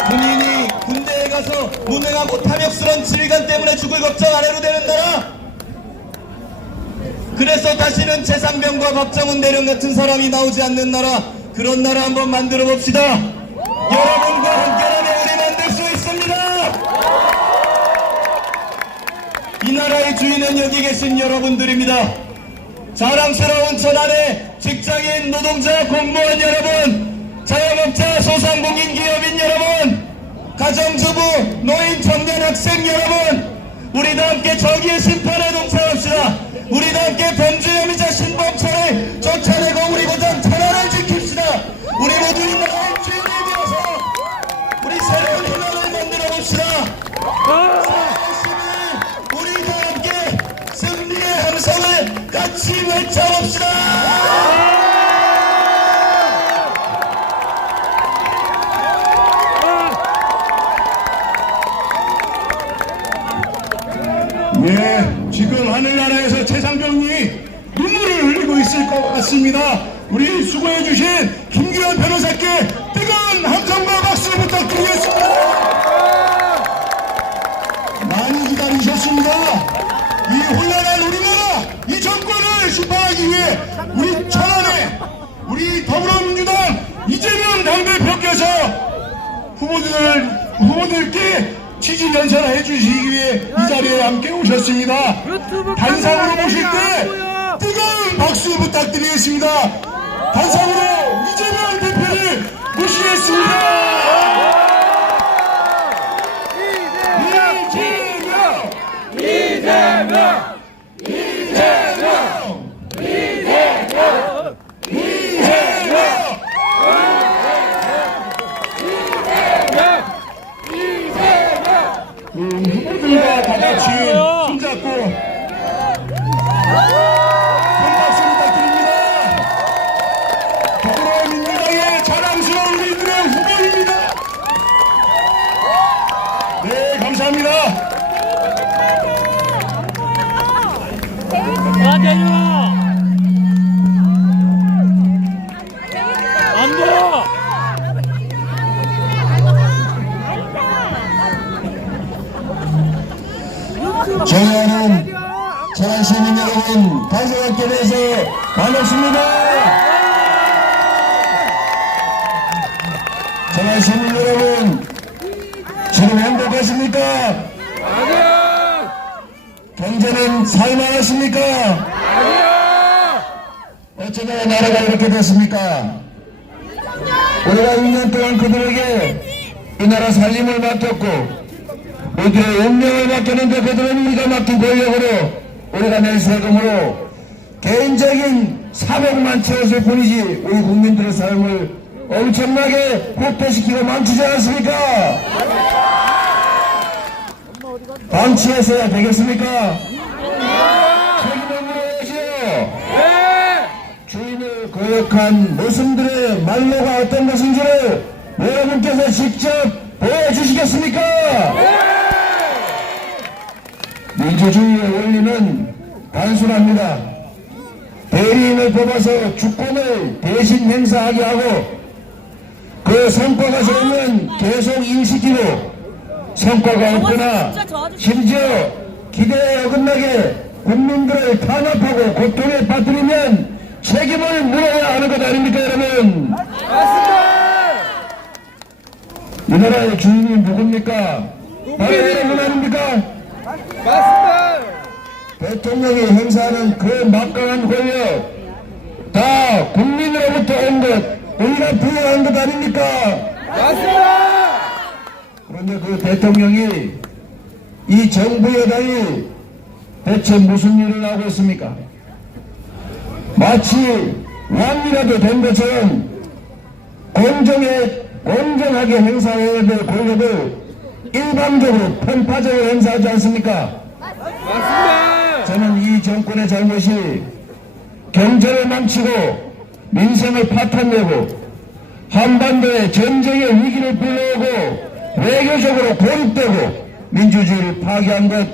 군인이 군대에 가서 무능하고 탐욕스러운 지휘관 때문에 죽을 걱정 안 해도 되는 나라. 그래서 다시는 최상병과 박정훈 대령 같은 사람이 나오지 않는 나라, 그런 나라 한번 만들어 봅시다. 여러분과 함께라면 우리 만들 수 있습니다. 이 나라의 주인은 여기 계신 여러분들입니다. 자랑스러운 천안의 직장인, 노동자, 공무원 여러분, 자영업자, 소상공인 기업인 여러분, 가정주부, 노인, 청년, 학생 여러분, 우리 다 함께 정의의 심판에 동참합시다. 우리 다 함께 범죄 혐의자 신범철을 쫓아내고 우리 모두 천안을 지킵시다. 우리 모두 이 나라의 주인이 되어서 우리 새로운 희망을 만들어 봅시다. 우리 다 함께 승리의 함성을 같이 외쳐봅시다. 네, 지금 하늘나라에서 최상병이 눈물을 흘리고 있을 것 같습니다. 우리 수고해주신 김규현 변호사께 뜨거운 함성과 박수 부탁드리겠습니다. 많이 기다리셨습니다. 이 혼란한 우리나라, 이 정권을 심판하기 위해 우리 천안에 우리 더불어민주당 이재명 당대표께서 후보들께 지지 연설을 해주시기 위해 이 자리에 함께 오셨습니다. 단상으로 모실 때 뜨거운 박수 부탁드리겠습니다. 단상으로 이재명 대표를 모시겠습니다. 후보들과 다 같이 손잡고 박수 부탁드립니다. 더불어민주당의 자랑스러운 우리들의 후보입니다. 네, 감사합니다. 존경하는 천안 시민 여러분, 탄생하게 돼서 반갑습니다. 천안 시민 여러분, 지금 행복하십니까? 경제는 살만하십니까? 어쩌다 나라가 이렇게 됐습니까? 우리가 6년 동안 그들에게 이 나라 살림을 맡겼고 우리의 운명을 맡겼는데 그들은 우리가 맡긴 권력으로 우리가 낸 세금으로 개인적인 사복만 채웠을 뿐이지 우리 국민들의 삶을 엄청나게 후퇴시키고 망치지 않았습니까? 방치해서야 되겠습니까? 책임을 물어야죠. 주인을 거역한 모습들의 말로가 어떤 것인지를 여러분께서 직접 보여주시겠습니까? 민주주의의 원리는 단순합니다. 대리인을 뽑아서 주권을 대신 행사하게 하고 그 성과가 좋으면 계속 일시키고 성과가 없거나 심지어 기대에 어긋나게 국민들을 탄압하고 고통에 빠뜨리면 책임을 물어야 하는 것 아닙니까, 여러분? 이 나라의 주인이 누굽니까? 바로 여러분 아닙니까? 대통령이 행사하는 그 막강한 권력 다 국민으로부터 온 것 우리가 부여한 것 아닙니까? 그런데 그 대통령이 이 정부 여당이 대체 무슨 일을 하고 있습니까? 마치 왕이라도 된 것처럼 공정하게 행사해야 될 권력을 일방적으로 편파적으로 행사하지 않습니까? 저는 이 정권의 잘못이 경제를 망치고 민생을 파탄내고 한반도에 전쟁의 위기를 불러오고 외교적으로 고립되고 민주주의를 파괴한 것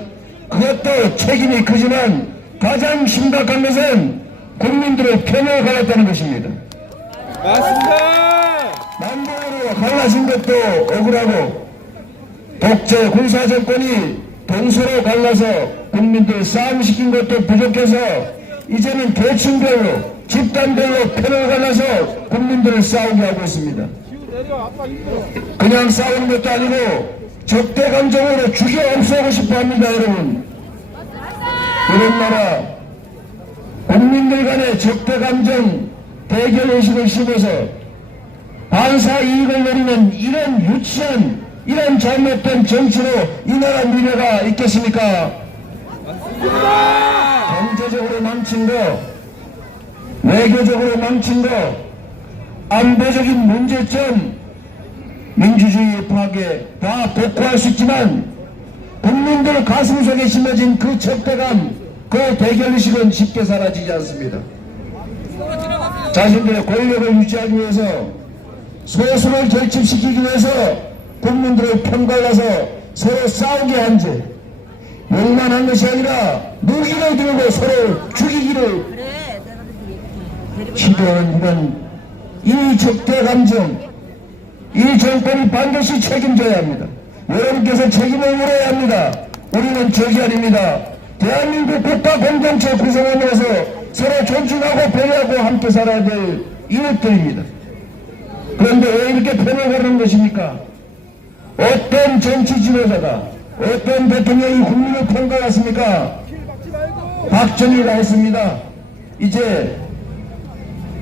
그것도 책임이 크지만 가장 심각한 것은 국민들의 편을 갈랐다는 것입니다. 남북으로 갈라진 것도 억울하고 독재 군사정권이 동서로 갈라서 국민들 싸움시킨 것도 부족해서 이제는 계층별로 집단별로 편을 갈라서 국민들을 싸우게 하고 있습니다. 그냥 싸우는 것도 아니고 적대 감정으로 죽여 없애고 싶어 합니다, 여러분. 이런 나라 국민들 간의 적대 감정 대결 의식을 심어서 반사 이익을 노리는 이런 유치한 이런 잘못된 정치로 이 나라 미래가 있겠습니까? 경제적으로 망친 거, 외교적으로 망친 거, 안보적인 문제점, 민주주의 파괴 다 복구할 수 있지만 국민들 가슴속에 심어진 그 적대감, 그 대결의식은 쉽게 사라지지 않습니다. 자신들의 권력을 유지하기 위해서 소수를 결집시키기 위해서 국민들을 편갈라서 서로 싸우게 한 죄, 욕만 한 것이 아니라 무기를 들고 서로 죽이기를 시도하는 이런 이 적대 감정, 이 정권이 반드시 책임져야 합니다. 여러분께서 책임을 물어야 합니다. 우리는 적이 아닙니다. 대한민국 국가 공동체 구성원으로서 서로 존중하고 배려하고 함께 살아야 될 이웃들입니다. 그런데 왜 이렇게 편을 가르는 것입니까? 어떤 정치 지도자가 어떤 대통령이 국민을 편가했습니까? 박정희가 했습니다. 이제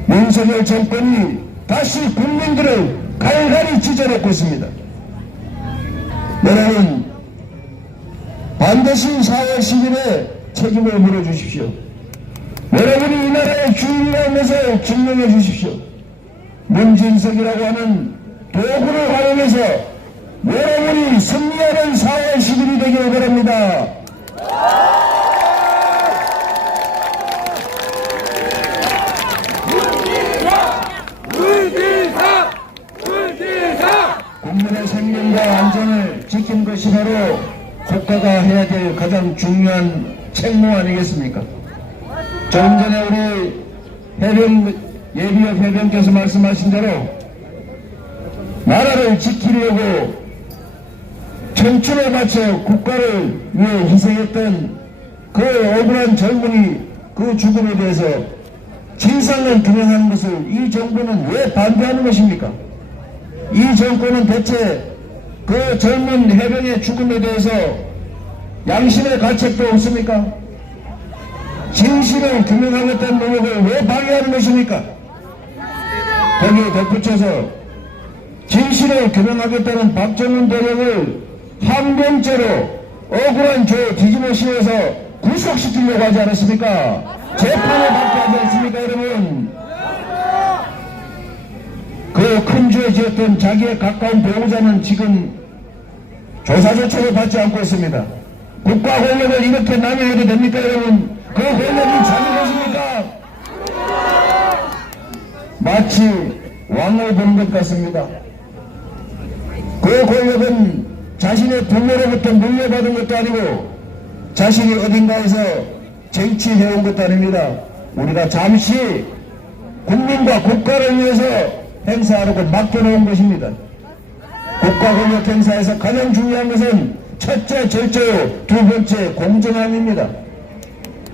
윤석열 정권이 다시 국민들을 갈갈이 찢어내고 있습니다. 여러분 반드시 4월 10일에 책임을 물어주십시오. 여러분이 이 나라의 주인이라는 것을 증명해 주십시오. 문진석이라고 하는 도구를 활용해서 여러분이 승리하는 4월 10일이 되기를 바랍니다. 국민의 생명과 안전을 지키는 것이 바로 국가가 해야 될 가장 중요한 책무 아니겠습니까? 조금 전에 우리 예비역 해병께서 말씀하신 대로 나라를 지키려고 청춘에 바쳐 국가를 위해 희생했던 그 억울한 젊은이 그 죽음에 대해서 진상을 규명하는 것을 이 정부는 왜 반대하는 것입니까? 이 정권은 대체 그 젊은 해병의 죽음에 대해서 양심의 가책도 없습니까? 진실을 규명하겠다는 노력을 왜 방해하는 것입니까? 거기에 덧붙여서 진실을 규명하겠다는 박정훈 대령을 항변죄로 억울한 죄 뒤집어 씌워서 구속시키려고 하지 않았습니까? 재판을 받게 하지 않습니까, 여러분? 그 큰 죄 지었던 자기의 가까운 배우자는 지금 조사조차도 받지 않고 있습니다. 국가 권력을 이렇게 남용해도 됩니까, 여러분? 그 권력이 자기 것입니까? 마치 왕을 본 것 같습니다. 그 권력은 자신의 부모로부터 물려받은 것도 아니고 자신이 어딘가에서 쟁취해온 것도 아닙니다. 우리가 잠시 국민과 국가를 위해서 행사하라고 맡겨놓은 것입니다. 국가 권력 행사에서 가장 중요한 것은 첫째 절제요, 두 번째 공정함입니다.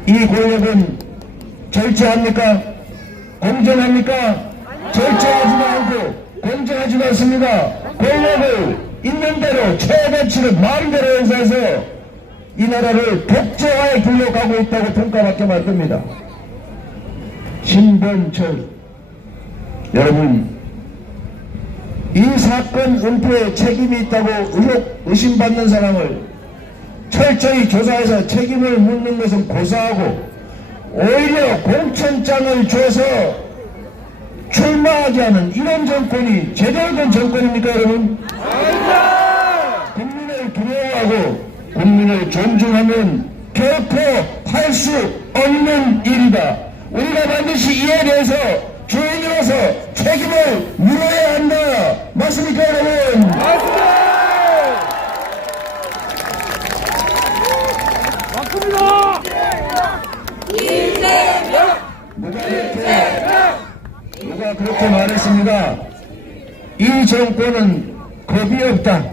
이 권력은 절제합니까? 공정합니까? 절제하지도 않고 공정하지도 않습니다. 권력을 있는 대로 최대치를 마음대로 행사해서 이 나라를 독재화의 길로 가고 있다고 평가받게 만듭니다. 신변철 여러분, 이 사건 은폐에 책임이 있다고 의심받는 사람을 철저히 조사해서 책임을 묻는 것은 고사하고 오히려 공천장을 줘서 출마하지 않은 이런 정권이 제대로 된 정권입니까, 여러분? 국민을 두려워하고 국민을 존중하면 결코 할 수 없는 일이다. 우리가 반드시 이에 대해서 주인으로서 책임을 물어야 한다. 맞습니까, 여러분? 누가 그렇게 말했습니다. 이 정권은 겁이 없다.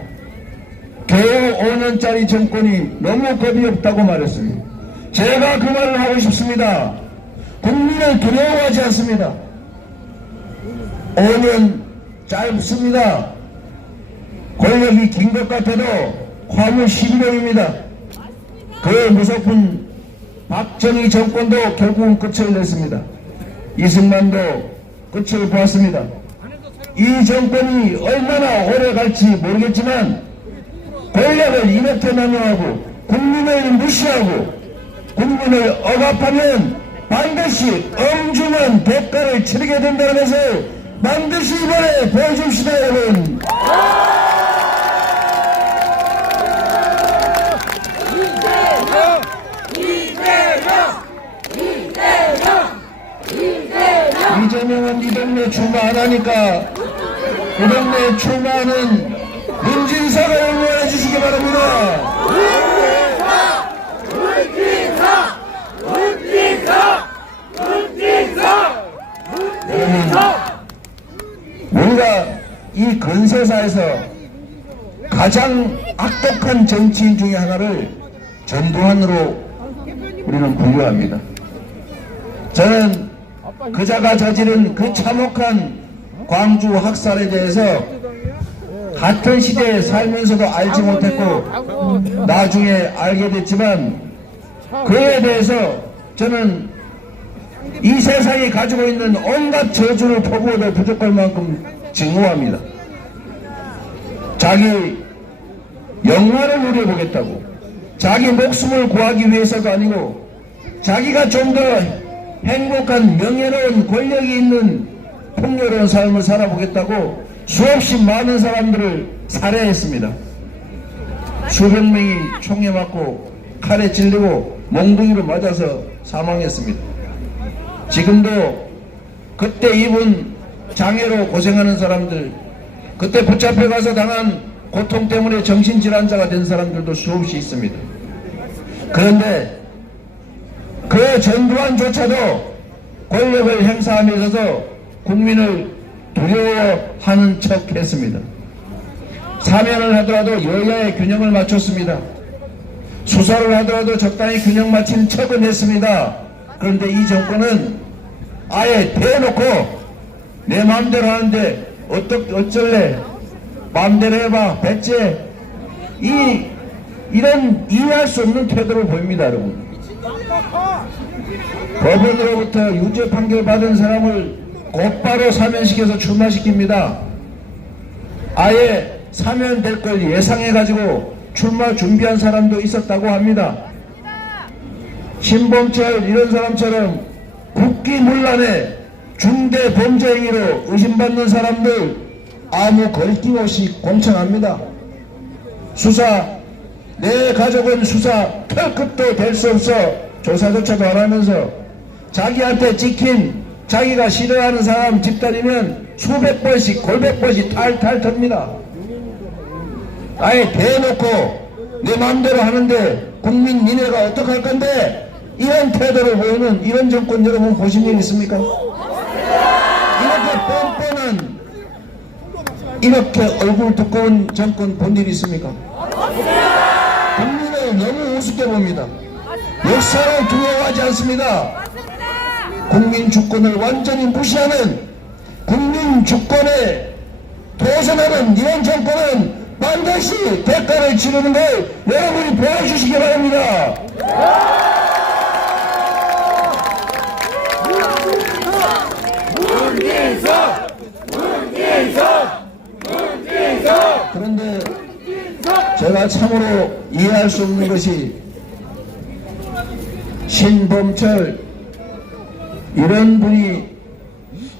겨우 5년짜리 정권이 너무 겁이 없다고 말했습니다. 제가 그 말을 하고 싶습니다. 국민을 두려워하지 않습니다. 5년 짧습니다. 권력이 긴 것 같아도 화무 11년입니다. 그 무섭은 박정희 정권도 결국은 끝을 냈습니다. 이승만도 끝을 보았습니다. 이 정권이 얼마나 오래 갈지 모르겠지만 권력을 이렇게 남용하고 국민을 무시하고 국민을 억압하면 반드시 엄중한 대가를 치르게 된다는 것을 반드시 이번에 보여줍시다, 여러분. 이재명은 이 동네 출마 안 하니까 그 동네 출마하는 문진사가 응원해 주시기 바랍니다. 우리가 이 근세사에서 가장 악독한 정치인 중에 하나를 전두환으로 우리는 분류합니다. 저는 그자가 저지른 그 참혹한 광주 학살에 대해서 같은 시대에 살면서도 알지 못했고 나중에 알게 됐지만 그에 대해서 저는 이 세상이 가지고 있는 온갖 저주를 퍼부어도 부족할 만큼 증오합니다. 자기 영화를 누려보겠다고 자기 목숨을 구하기 위해서가 아니고 자기가 좀 더 행복한 명예로운 권력이 있는 풍요로운 삶을 살아보겠다고 수없이 많은 사람들을 살해했습니다. 수백 명이 총에 맞고 칼에 찔리고 몽둥이로 맞아서 사망했습니다. 지금도 그때 입은 장애로 고생하는 사람들, 그때 붙잡혀가서 당한 고통 때문에 정신질환자가 된 사람들도 수없이 있습니다. 그런데 그 전두환조차도 권력을 행사함에 있어서 국민을 두려워하는 척 했습니다. 사면을 하더라도 여야의 균형을 맞췄습니다. 수사를 하더라도 적당히 균형 맞춘 척은 했습니다. 그런데 이 정권은 아예 대놓고 내 마음대로 하는데 어쩔래? 마음대로 해봐. 백제. 이런 이해할 수 없는 태도를 보입니다, 여러분. 법원으로부터 유죄 판결 받은 사람을 곧바로 사면시켜서 출마시킵니다. 아예 사면될 걸 예상해가지고 출마 준비한 사람도 있었다고 합니다. 신범철 이런 사람처럼 국기문란에 중대 범죄 행위로 의심받는 사람들 아무 걸낌 없이 공천합니다. 수사, 내 가족은 수사 털끝도 될 수 없어 조사조차도 안 하면서 자기한테 찍힌 자기가 싫어하는 사람 집단이면 수백 번씩 골백 번씩 탈탈 텁니다. 아예 대놓고 내 마음대로 하는데 국민 니네가 어떡할 건데 이런 태도를 보이는 이런 정권 여러분 보신 일 있습니까? 이렇게 뻔뻔한 이렇게 얼굴 두꺼운 정권 본 일 있습니까? 국민을 너무 우습게 봅니다. 역사를 두려워하지 않습니다. 국민 주권을 완전히 무시하는 국민 주권에 도전하는 이런 정권은 반드시 대가를 치르는 걸 여러분이 보여주시기 바랍니다. 그런데 제가 참으로 이해할 수 없는 것이 신범철 이런 분이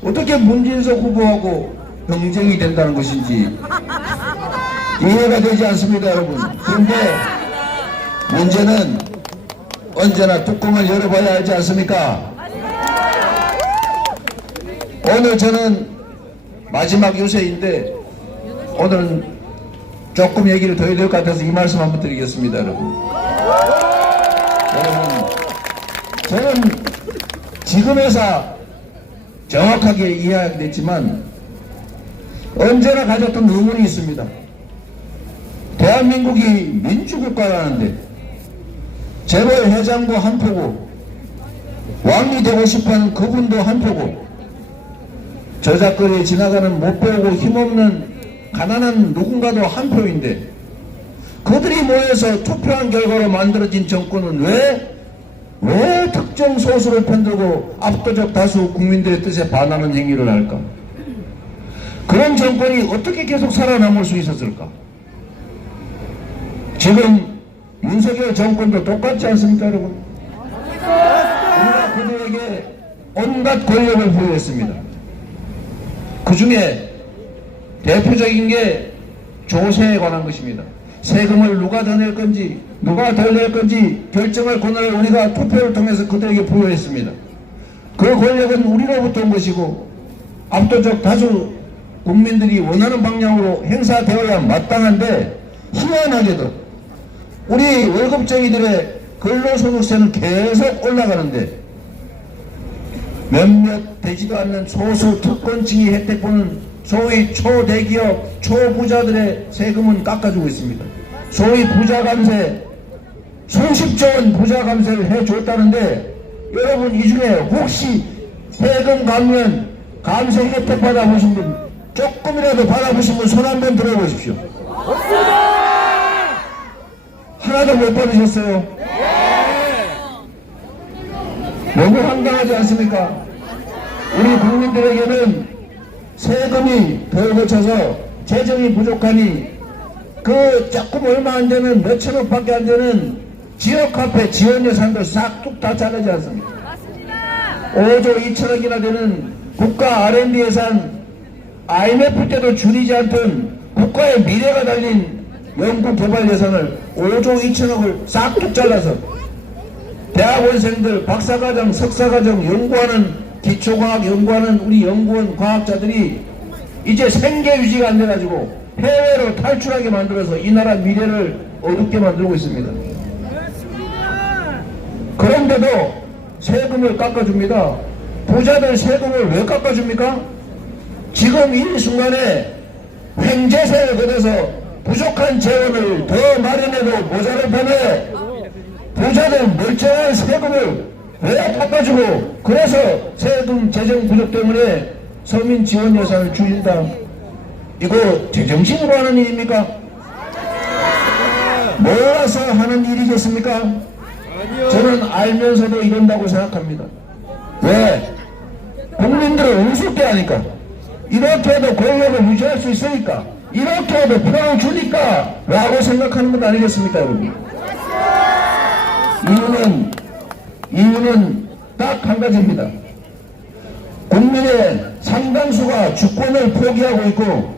어떻게 문진석 후보하고 경쟁이 된다는 것인지 이해가 되지 않습니다, 여러분. 그런데 문제는 언제나 뚜껑을 열어봐야 하지 않습니까? 오늘 저는 마지막 유세인데 오늘은 조금 얘기를 더 해야 될 것 같아서 이 말씀 한번 드리겠습니다, 여러분. 여러분, 저는 지금에서 정확하게 이해하게 됐지만 언제나 가졌던 의문이 있습니다. 대한민국이 민주국가라는데 재벌 회장도 한 표고 왕이 되고 싶어하는 그분도 한 표고 저작거리에 지나가는 못 배우고 힘없는 가난한 누군가도 한 표인데 그들이 모여서 투표한 결과로 만들어진 정권은 왜 특정 소수를 편들고 압도적 다수 국민들의 뜻에 반하는 행위를 할까? 그런 정권이 어떻게 계속 살아남을 수 있었을까? 지금 윤석열 정권도 똑같지 않습니까, 여러분? 우리가 그들에게 온갖 권력을 부여했습니다. 그 중에 대표적인 게 조세에 관한 것입니다. 세금을 누가 더 낼 건지 누가 덜 낼 건지 결정할 권한을 우리가 투표를 통해서 그들에게 부여했습니다. 그 권력은 우리로부터 온 것이고 압도적 다수 국민들이 원하는 방향으로 행사되어야 마땅한데 희한하게도 우리 월급쟁이들의 근로소득세는 계속 올라가는데 몇몇 되지도 않는 소수 특권층이 혜택 보는 소위 초대기업, 초부자들의 세금은 깎아주고 있습니다. 소위 부자감세, 수십조 원 부자감세를 해줬다는데 여러분 이 중에 혹시 세금 감면 감세 혜택 받아보신 분 조금이라도 받아보신 분 손 한번 들어보십시오. 하나도 못 받으셨어요? 너무 황당하지 않습니까? 우리 국민들에게는 세금이 덜 거쳐서 재정이 부족하니 그 조금 얼마 안 되는 몇천억 밖에 안 되는 지역 화폐 지원 예산도 싹 뚝 다 자르지 않습니까? 5조 2천억이나 되는 국가 R&D 예산 IMF 때도 줄이지 않던 국가의 미래가 달린 연구개발 예산을 5조 2천억을 싹 뚝 잘라서 대학원생들 박사과정 석사과정 연구하는 기초과학 연구하는 우리 연구원 과학자들이 이제 생계 유지가 안 돼가지고 해외로 탈출하게 만들어서 이 나라 미래를 어둡게 만들고 있습니다. 그런데도 세금을 깎아줍니다. 부자들 세금을 왜 깎아줍니까? 지금 이 순간에 횡재세를 걷어서 부족한 재원을 더 마련해도 모자랄 판에 부자들 멀쩡한 세금을 왜 깎아주고 그래서 세금 재정 부족 때문에 서민 지원 예산을 줄인다. 이거 제정신으로 하는 일입니까? 몰라서 하는 일이겠습니까? 저는 알면서도 이런다고 생각합니다. 왜? 국민들을 우습게 하니까, 이렇게 해도 권력을 유지할 수 있으니까, 이렇게 해도 표를 주니까 라고 생각하는 것 아니겠습니까, 여러분? 이유는 딱 한 가지입니다. 국민의 상당수가 주권을 포기하고 있고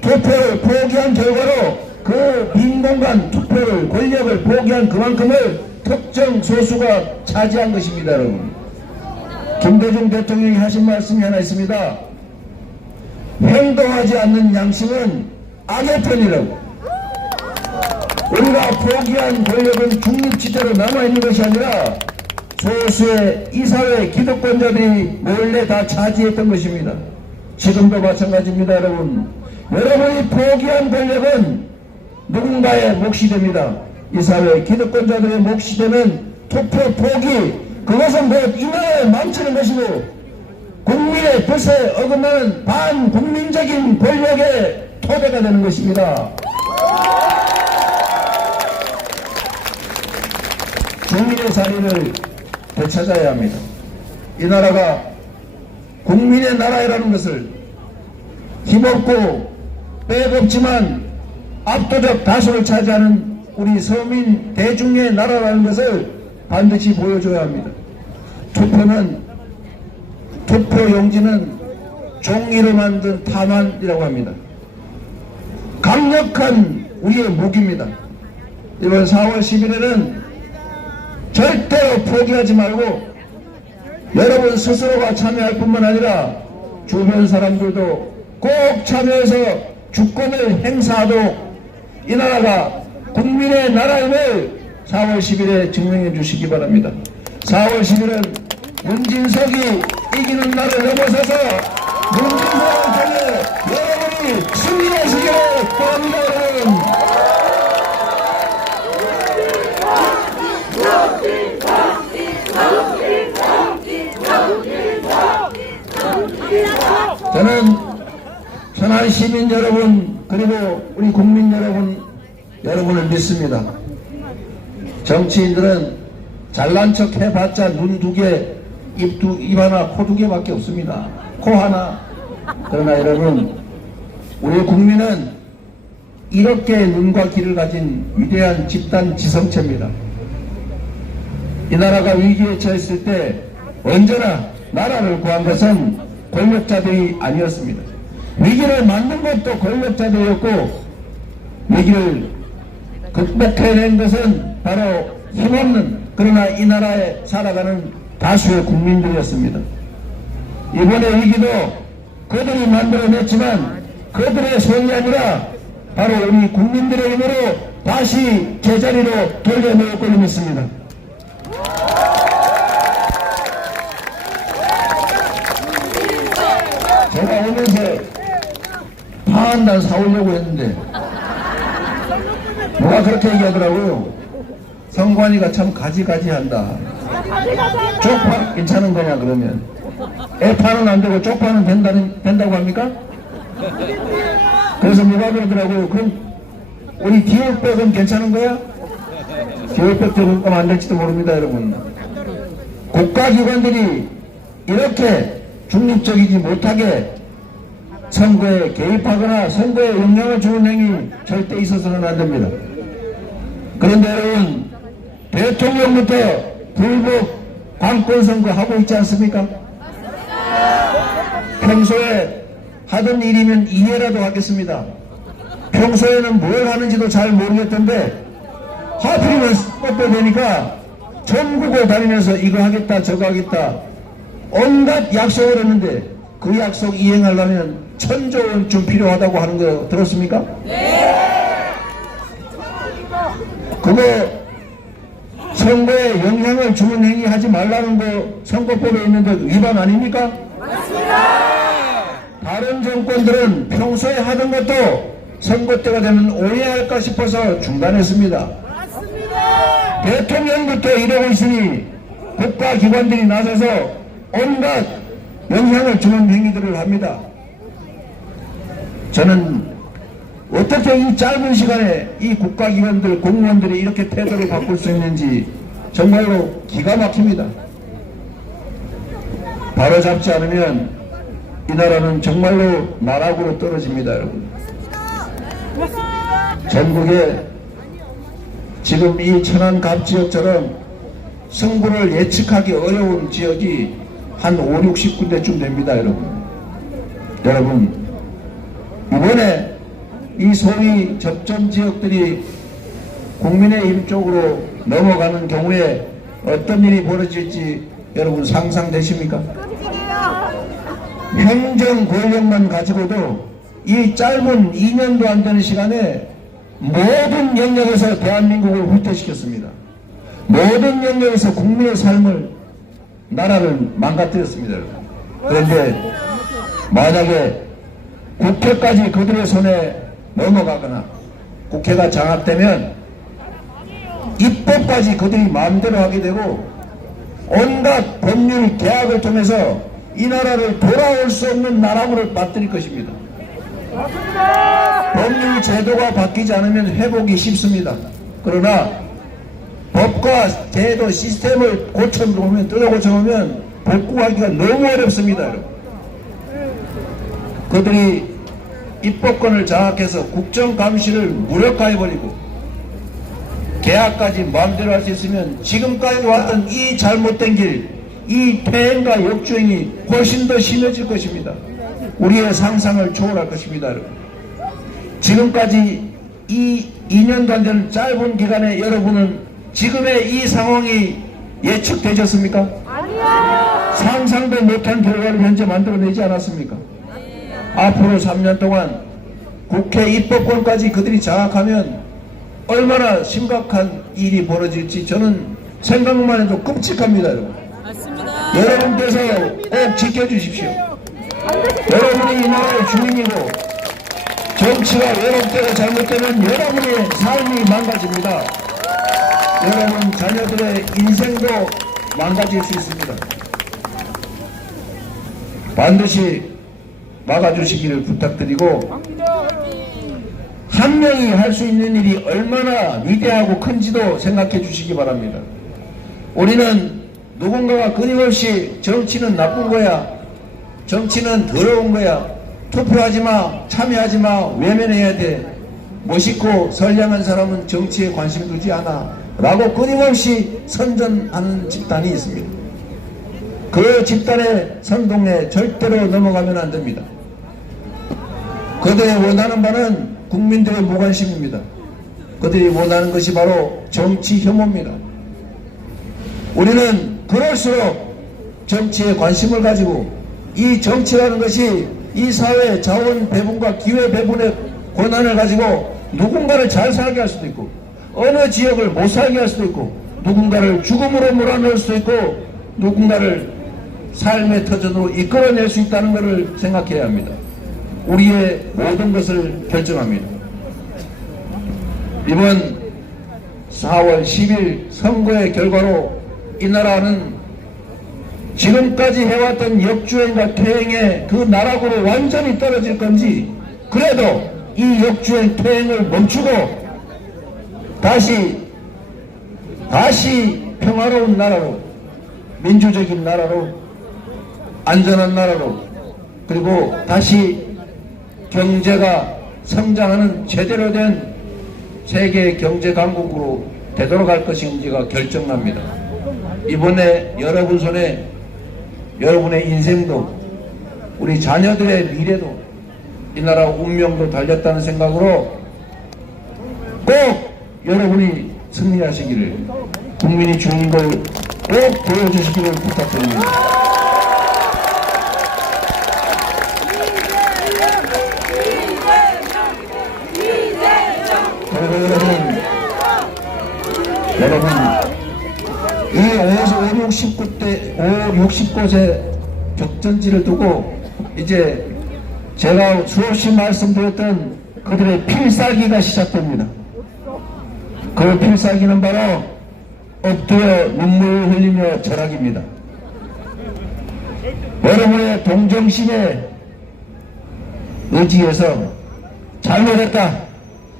투표를 포기한 결과로 그 빈 공간 투표를 권력을 포기한 그만큼을 특정 소수가 차지한 것입니다, 여러분. 김대중 대통령이 하신 말씀이 하나 있습니다. 행동하지 않는 양심은 악의 편이라고. 우리가 포기한 권력은 중립지대로 남아있는 것이 아니라 소수의 이사회 기득권자들이 몰래 다 차지했던 것입니다. 지금도 마찬가지입니다, 여러분. 여러분이 포기한 권력은 누군가의 몫이 됩니다. 이사회 기득권자들의 몫이 되면 투표 포기, 그것은 곧 이 나라에 망치는 것이고 국민의 뜻에 어긋나는 반국민적인 권력의 토대가 되는 것입니다. 국민의 자리를 되찾아야 합니다. 이 나라가 국민의 나라라는 것을 힘없고 빼없지만 압도적 다수를 차지하는 우리 서민 대중의 나라라는 것을 반드시 보여줘야 합니다. 투표용지는 종이로 만든 타만이라고 합니다. 강력한 우리의 무기입니다. 이번 4월 11일은 절대로 포기하지 말고 여러분 스스로가 참여할 뿐만 아니라 주변 사람들도 꼭 참여해서 주권을 행사하도록 이 나라가 국민의 나라임을 4월 10일에 증명해 주시기 바랍니다. 4월 10일은 문진석이 이기는 날을 넘어서서 문진석을 통해 여러분이 승리하시기를 바랍니다, 여러분. 저는 천안 시민 여러분 그리고 우리 국민 여러분을 믿습니다. 정치인들은 잘난 척 해봤자 눈 두 개, 입 하나, 코 두 개밖에 없습니다. 코 하나. 그러나 여러분, 우리 국민은 이렇게 눈과 귀를 가진 위대한 집단 지성체입니다. 이 나라가 위기에 처했을 때 언제나 나라를 구한 것은 권력자들이 아니었습니다. 위기를 만든 것도 권력자들이었고 위기를 극복해낸 것은 바로 힘없는 그러나 이 나라에 살아가는 다수의 국민들이었습니다. 이번의 위기도 그들이 만들어냈지만 그들의 손이 아니라 바로 우리 국민들의 힘으로 다시 제자리로 돌려놓을 걸로 믿습니다. 제가 오면서 파 한 단 사오려고 했는데 누가 그렇게 얘기하더라고요. 성관이가 참 가지가지한다. 쪽파 괜찮은 거냐 그러면 애파는 안 되고 쪽파는 된다고 합니까? 그래서 누가 그러더라고요. 그럼 우리 디올백은 괜찮은 거야? 디올백 들어가면 안 될지도 모릅니다, 여러분. 국가기관들이 이렇게 중립적이지 못하게 선거에 개입하거나 선거에 영향을 주는 행위 절대 있어서는 안 됩니다. 그런데 여러분, 대통령부터 불복 관권선거 하고 있지 않습니까? 평소에 하던 일이면 이해라도 하겠습니다. 평소에는 뭘 하는지도 잘 모르겠던데 하필이면 선거 되니까 전국을 다니면서 이거 하겠다 저거 하겠다 온갖 약속을 했는데 그 약속 이행하려면 1,000조 원쯤 필요하다고 하는 거 들었습니까? 네. 그거 선거에 영향을 주는 행위 하지 말라는 거 선거법에 있는데 위반 아닙니까? 맞습니다. 다른 정권들은 평소에 하던 것도 선거 때가 되면 오해할까 싶어서 중단했습니다. 맞습니다. 대통령부터 이러고 있으니 국가기관들이 나서서 온갖 영향을 주는 행위들을 합니다. 저는 어떻게 이 짧은 시간에 이 국가기관들 공무원들이 이렇게 태도를 바꿀 수 있는지 정말로 기가 막힙니다. 바로잡지 않으면 이 나라는 정말로 나락으로 떨어집니다, 여러분. 전국에 지금 이 천안갑 지역처럼 승부를 예측하기 어려운 지역이 한 5, 60군데쯤 됩니다, 여러분. 여러분, 이번에 이 소위 접전 지역들이 국민의힘 쪽으로 넘어가는 경우에 어떤 일이 벌어질지 여러분 상상되십니까? 행정 권력만 가지고도 이 짧은 2년도 안 되는 시간에 모든 영역에서 대한민국을 후퇴시켰습니다. 모든 영역에서 국민의 삶을, 나라를 망가뜨렸습니다. 그런데 만약에 국회까지 그들의 손에 넘어가거나 국회가 장악되면 입법까지 그들이 마음대로 하게 되고 온갖 법률 개혁을 통해서 이 나라를 돌아올 수 없는 나락으로 빠뜨릴 것입니다. 법률 제도가 바뀌지 않으면 회복이 쉽습니다. 그러나 법과 제도 시스템을 고쳐놓으면, 뜯어 고쳐놓으면 복구하기가 너무 어렵습니다. 여러분. 그들이 입법권을 장악해서 국정감시를 무력화해버리고 계약까지 마음대로 할 수 있으면 지금까지 왔던 이 잘못된 길, 이 퇴행과 역주행이 훨씬 더 심해질 것입니다. 우리의 상상을 초월할 것입니다. 여러분. 지금까지 이 2년도 안 되는 짧은 기간에 여러분은 지금의 이 상황이 예측되셨습니까? 아니요. 상상도 못한 결과를 현재 만들어내지 않았습니까? 앞으로 3년 동안 국회 입법권까지 그들이 장악하면 얼마나 심각한 일이 벌어질지 저는 생각만 해도 끔찍합니다. 여러분. 맞습니다. 여러분께서 꼭 지켜주십시오. 여러분이 이 나라의 주인이고 정치가 왜곡되고 잘못되면 여러분의 삶이 망가집니다. 여러분 자녀들의 인생도 망가질 수 있습니다. 반드시 막아주시기를 부탁드리고 한 명이 할 수 있는 일이 얼마나 위대하고 큰지도 생각해 주시기 바랍니다. 우리는 누군가가 끊임없이 정치는 나쁜 거야, 정치는 더러운 거야, 투표하지 마, 참여하지 마, 외면해야 돼, 멋있고 선량한 사람은 정치에 관심 두지 않아 라고 끊임없이 선전하는 집단이 있습니다. 그 집단의 선동에 절대로 넘어가면 안 됩니다. 그들이 원하는 바는 국민들의 무관심입니다. 그들이 원하는 것이 바로 정치 혐오입니다. 우리는 그럴수록 정치에 관심을 가지고 이 정치라는 것이 이 사회 자원 배분과 기회 배분의 권한을 가지고 누군가를 잘 살게 할 수도 있고 어느 지역을 못 살게 할 수도 있고 누군가를 죽음으로 몰아넣을 수도 있고 누군가를 삶의 터전으로 이끌어낼 수 있다는 것을 생각해야 합니다. 우리의 모든 것을 결정합니다. 이번 4월 10일 선거의 결과로 이 나라는 지금까지 해왔던 역주행과 퇴행의 그 나락으로 완전히 떨어질 건지 그래도 이 역주행 퇴행을 멈추고 다시 평화로운 나라로 민주적인 나라로 안전한 나라로 그리고 다시 경제가 성장하는 제대로 된 세계 경제 강국으로 되돌아갈 것인지가 결정납니다. 이번에 여러분 손에 여러분의 인생도 우리 자녀들의 미래도 이 나라 운명도 달렸다는 생각으로 꼭 여러분이 승리하시기를 국민이 주는 걸 꼭 보여주시기를 부탁드립니다. 여러분 이 60곳의 격전지를 두고 이제 제가 수없이 말씀드렸던 그들의 필살기가 시작됩니다. 그 필살기는 바로 엎드려 눈물 흘리며 절하기입니다. 여러분의 동정심에 의지해서 잘못했다,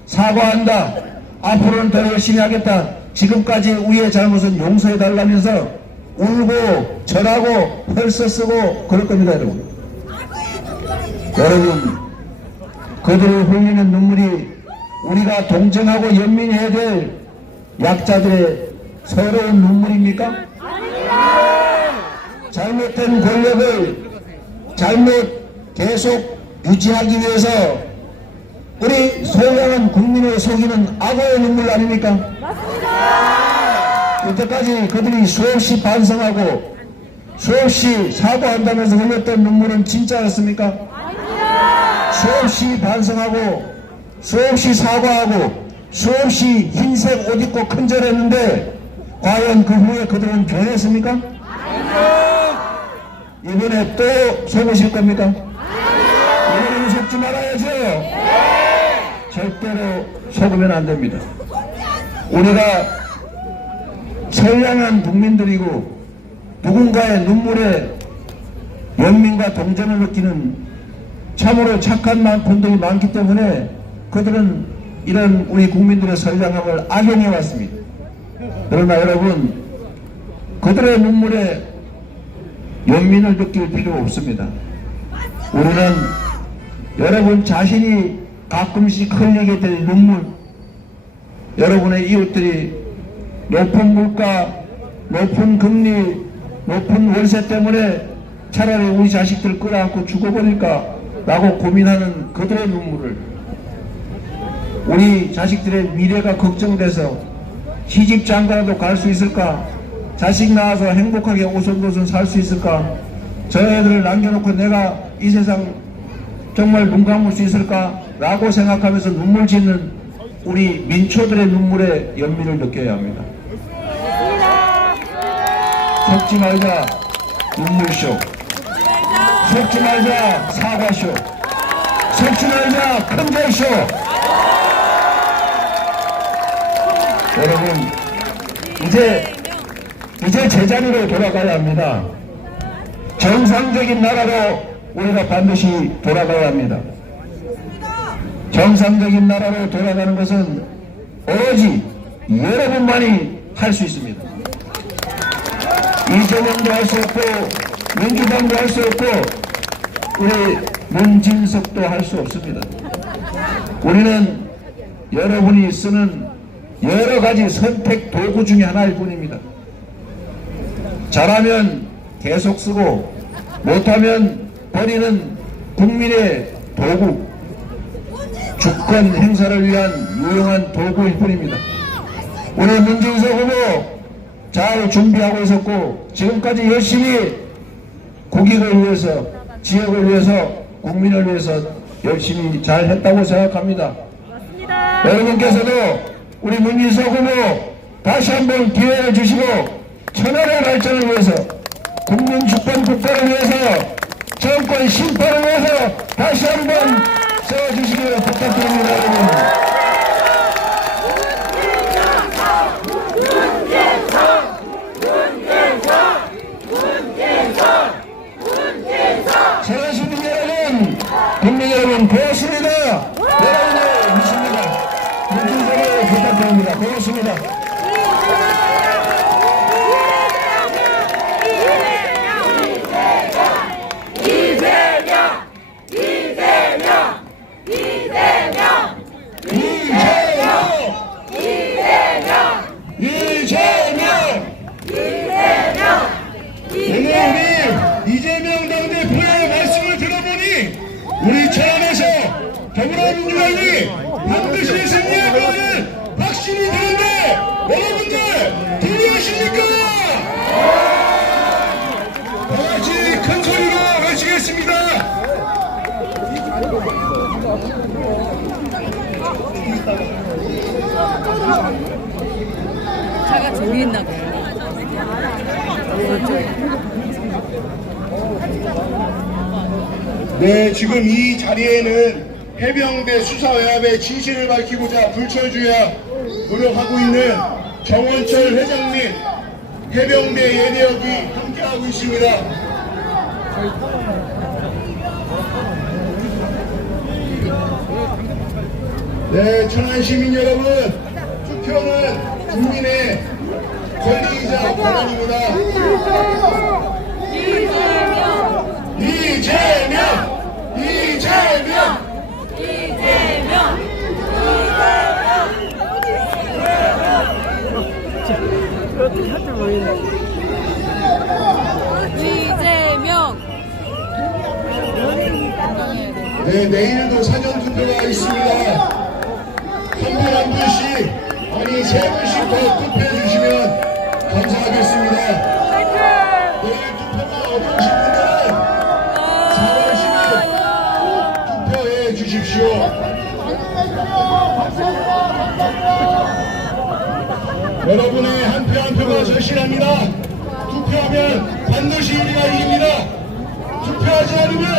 사과한다, 앞으로는 더 열심히 하겠다 지금까지 우리의 잘못은 용서해 달라면서 울고 절하고 헐서 쓰고 그럴 겁니다, 여러분. 여러분, 그들이 흘리는 눈물이 우리가 동정하고 연민해야 될 약자들의 서러운 눈물입니까? 잘못된 권력을 잘못 계속 유지하기 위해서 우리 소량한 국민을 속이는 악어의 눈물 아닙니까? 여태까지 그들이 수없이 반성하고 수없이 사과한다면서 흘렸던 눈물은 진짜였습니까? 수없이 반성하고 수없이 사과하고 수없이 흰색 옷 입고 큰절했는데 과연 그 후에 그들은 변했습니까? 이번에 또 속으실 겁니까? 이번에는 속지 말아야죠. 절대로 속으면 안 됩니다. 우리가 선량한 국민들이고 누군가의 눈물에 연민과 동정을 느끼는 참으로 착한 분들이 많기 때문에 그들은 이런 우리 국민들의 선량함을 악용해 왔습니다. 그러나 여러분, 그들의 눈물에 연민을 느낄 필요 없습니다. 우리는 여러분 자신이 가끔씩 흘리게 될 눈물, 여러분의 이웃들이 높은 물가, 높은 금리, 높은 월세 때문에 차라리 우리 자식들 끌어안고 죽어버릴까 라고 고민하는 그들의 눈물을, 우리 자식들의 미래가 걱정돼서 시집 장가라도 갈 수 있을까, 자식 낳아서 행복하게 오손도손 살 수 있을까, 저 애들을 남겨놓고 내가 이 세상 정말 눈 감을 수 있을까 라고 생각하면서 눈물 짓는 우리 민초들의 눈물에 연민을 느껴야 합니다. 속지 말자 눈물쇼, 속지 말자 사과쇼, 속지 말자 큰절쇼. 여러분, 이제 제자리로 돌아가야 합니다. 정상적인 나라로 우리가 반드시 돌아가야 합니다. 정상적인 나라로 돌아가는 것은 오로지 여러분만이 할 수 있습니다. 이재명도 할 수 없고 민주당도 할 수 없고 우리 문진석도 할 수 없습니다. 우리는 여러분이 쓰는 여러 가지 선택 도구 중에 하나일 뿐입니다. 잘하면 계속 쓰고 못하면 버리는 국민의 도구, 주권 행사를 위한 유용한 도구일 뿐입니다. 우리 문진석 후보 잘 준비하고 있었고 지금까지 열심히 국익을 위해서, 지역을 위해서, 국민을 위해서 열심히 잘 했다고 생각합니다. 여러분께서도 우리 문진석 후보 다시 한번 기회를 주시고 천하의 발전을 위해서, 국민 주권 국가를 위해서, 정권 심판을 위해서 다시 한번 세워주시기를 부탁드립니다. 여러분. 서울 시민 여러분, 국민 여러분 고맙습니다. 여러분을 믿습니다. 문진석을 부탁드립니다. 고맙습니다. 이재명 당대표의 말씀을 들어보니 우리 천안에서 더불어민주당이 반드시 승리할 것을 확신이 드는데 여러분들 동의하십니까? 다같이 큰 소리로 외치겠습니다. 차가 저기 있나 봐요. 네, 지금 이 자리에는 해병대 수사외압의 진실을 밝히고자 불철주야 노력하고 있는 정원철 회장님, 해병대 예대역이 함께하고 있습니다. 네, 천안 시민 여러분, 투표는 국민의 권리이자 권한입니다. 이재명. 네, 내일도 사전 투표가 있습니다. 한 분 한 분씩, 아니 세 분씩 더 투표해 주시면 감사하겠습니다. 내일 투표가 어려우신 분들은 4월 10일 투표해 주십시오. 여러분의 한 표 한 표가 절실합니다. 투표하면 반드시 우리가 이깁니다. 투표하지 않으면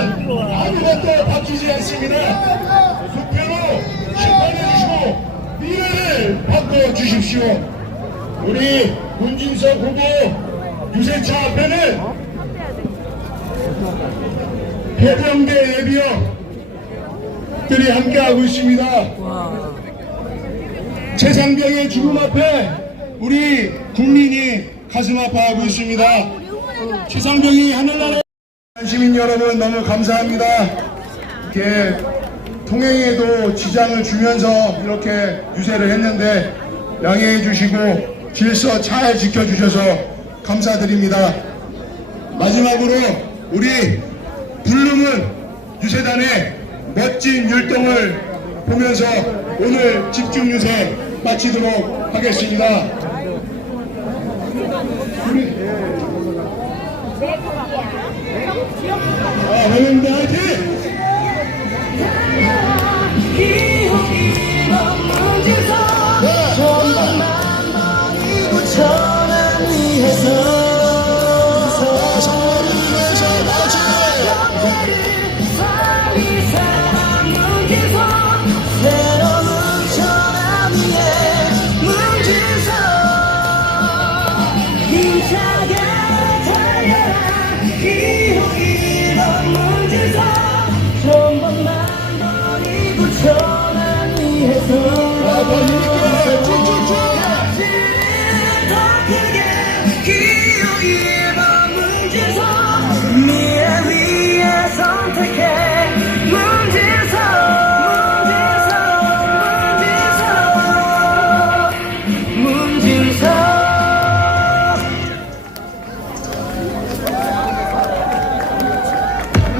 아무것도 바뀌지 않습니다. 투표로 심판해 주시고 미래를 바꿔 주십시오. 우리 문진석 후보 유세차 앞에는 해병대 예비역들이 함께하고 있습니다. 최상병의 죽음 앞에 우리 국민이 가슴 아파하고 있습니다. 최상병이 하늘나라 시민 여러분 너무 감사합니다. 이렇게 통행에도 지장을 주면서 이렇게 유세를 했는데 양해해 주시고 질서 잘 지켜주셔서 감사드립니다. 마지막으로 우리 불름은 유세단의 멋진 율동을 보면서 오늘 집중 유세 마치도록 하겠습니다. 여러분들 화이팅!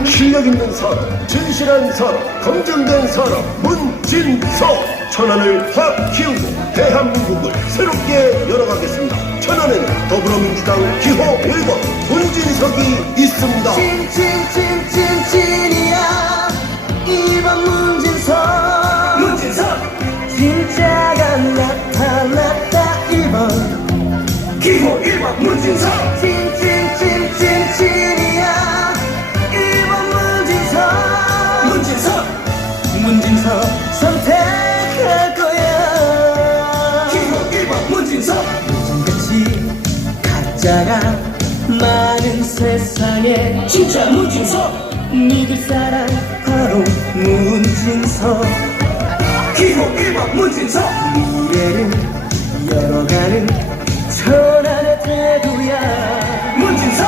실력 있는 사람, 진실한 사람, 검증된 사람, 문진석. 천안을 확 키우고 대한민국을 새롭게 열어가겠습니다. 천안에는 더불어민주당 기호 1번 문진석이 있습니다. 찐이야 2번 문진석. 진짜가 나타났다 1번 기호 1번 문진석. 찐이야 1번 문진석 선택할 거야. 기호 1번 문진석. 요즘같이 가짜가 많은 세상에 진짜 문진석. 믿을 사람 바로 문진석. 기호 1번 문진석. 미래를 열어가는 천안의 태도야. 문진석.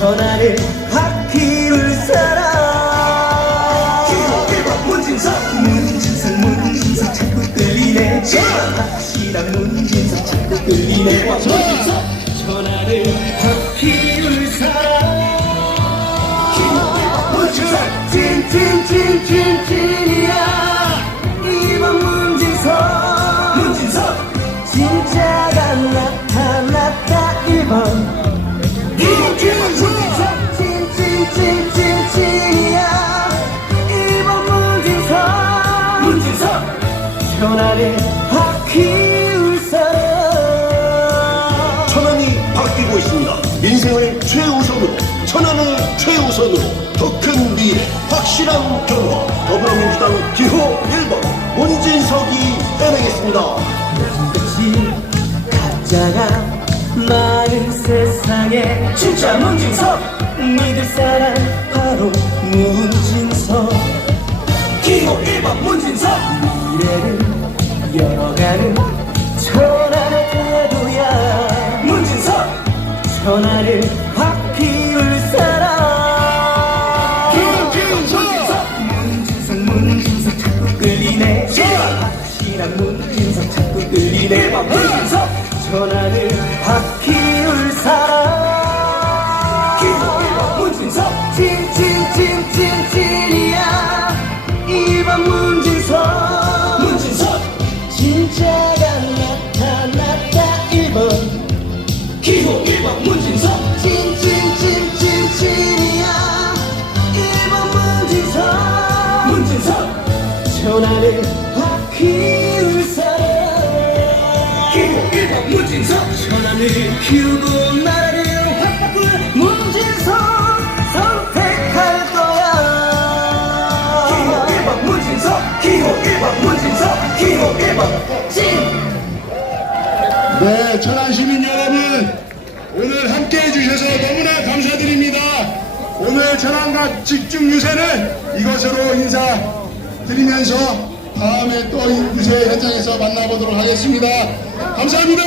천안을 바퀴를 사람. 문진석 자꾸 끌리네. 확실한 문진석 자꾸 끌리네. 천안을 바퀴를 사람. 찐이야 2번 문진석. 진짜가 나타났다 1번 찐이야 1번 문진석. 천안을 바퀴를 사람. 천안이 바뀌고 있습니다. 인생을 최우선으로, 천안을 최우선으로 더 큰 미래, 확실한 결과 더불어민주당 기호 1번 문진석이 해내겠습니다. 요즘같이 가짜가 많은 세상에 진짜 문진석. 믿을 사람 바로 문진석. 기호 1번 문진석. 미래를 열어가는 문진석 전하는 바퀴울 사람 문진석 찐찐찐찐찐이야 1번 문진석 진짜가 나타났다 1번 기호 1번 문진석 찐찐찐찐찐이야 1번 문진석 전하는 바퀴울 사람 기호 1번 문진석 전하는 키우고 나라를 확 바꿀 문진석 선택할 거야 기호 1번 문진석 기호 1번 문진석 기호 1번 찐 네, 천안 시민 여러분, 오늘 함께 해주셔서 너무나 감사드립니다. 오늘 천안갑 집중 유세는 이것으로 인사드리면서 다음에 또 유세 현장에서 만나보도록 하겠습니다. 감사합니다.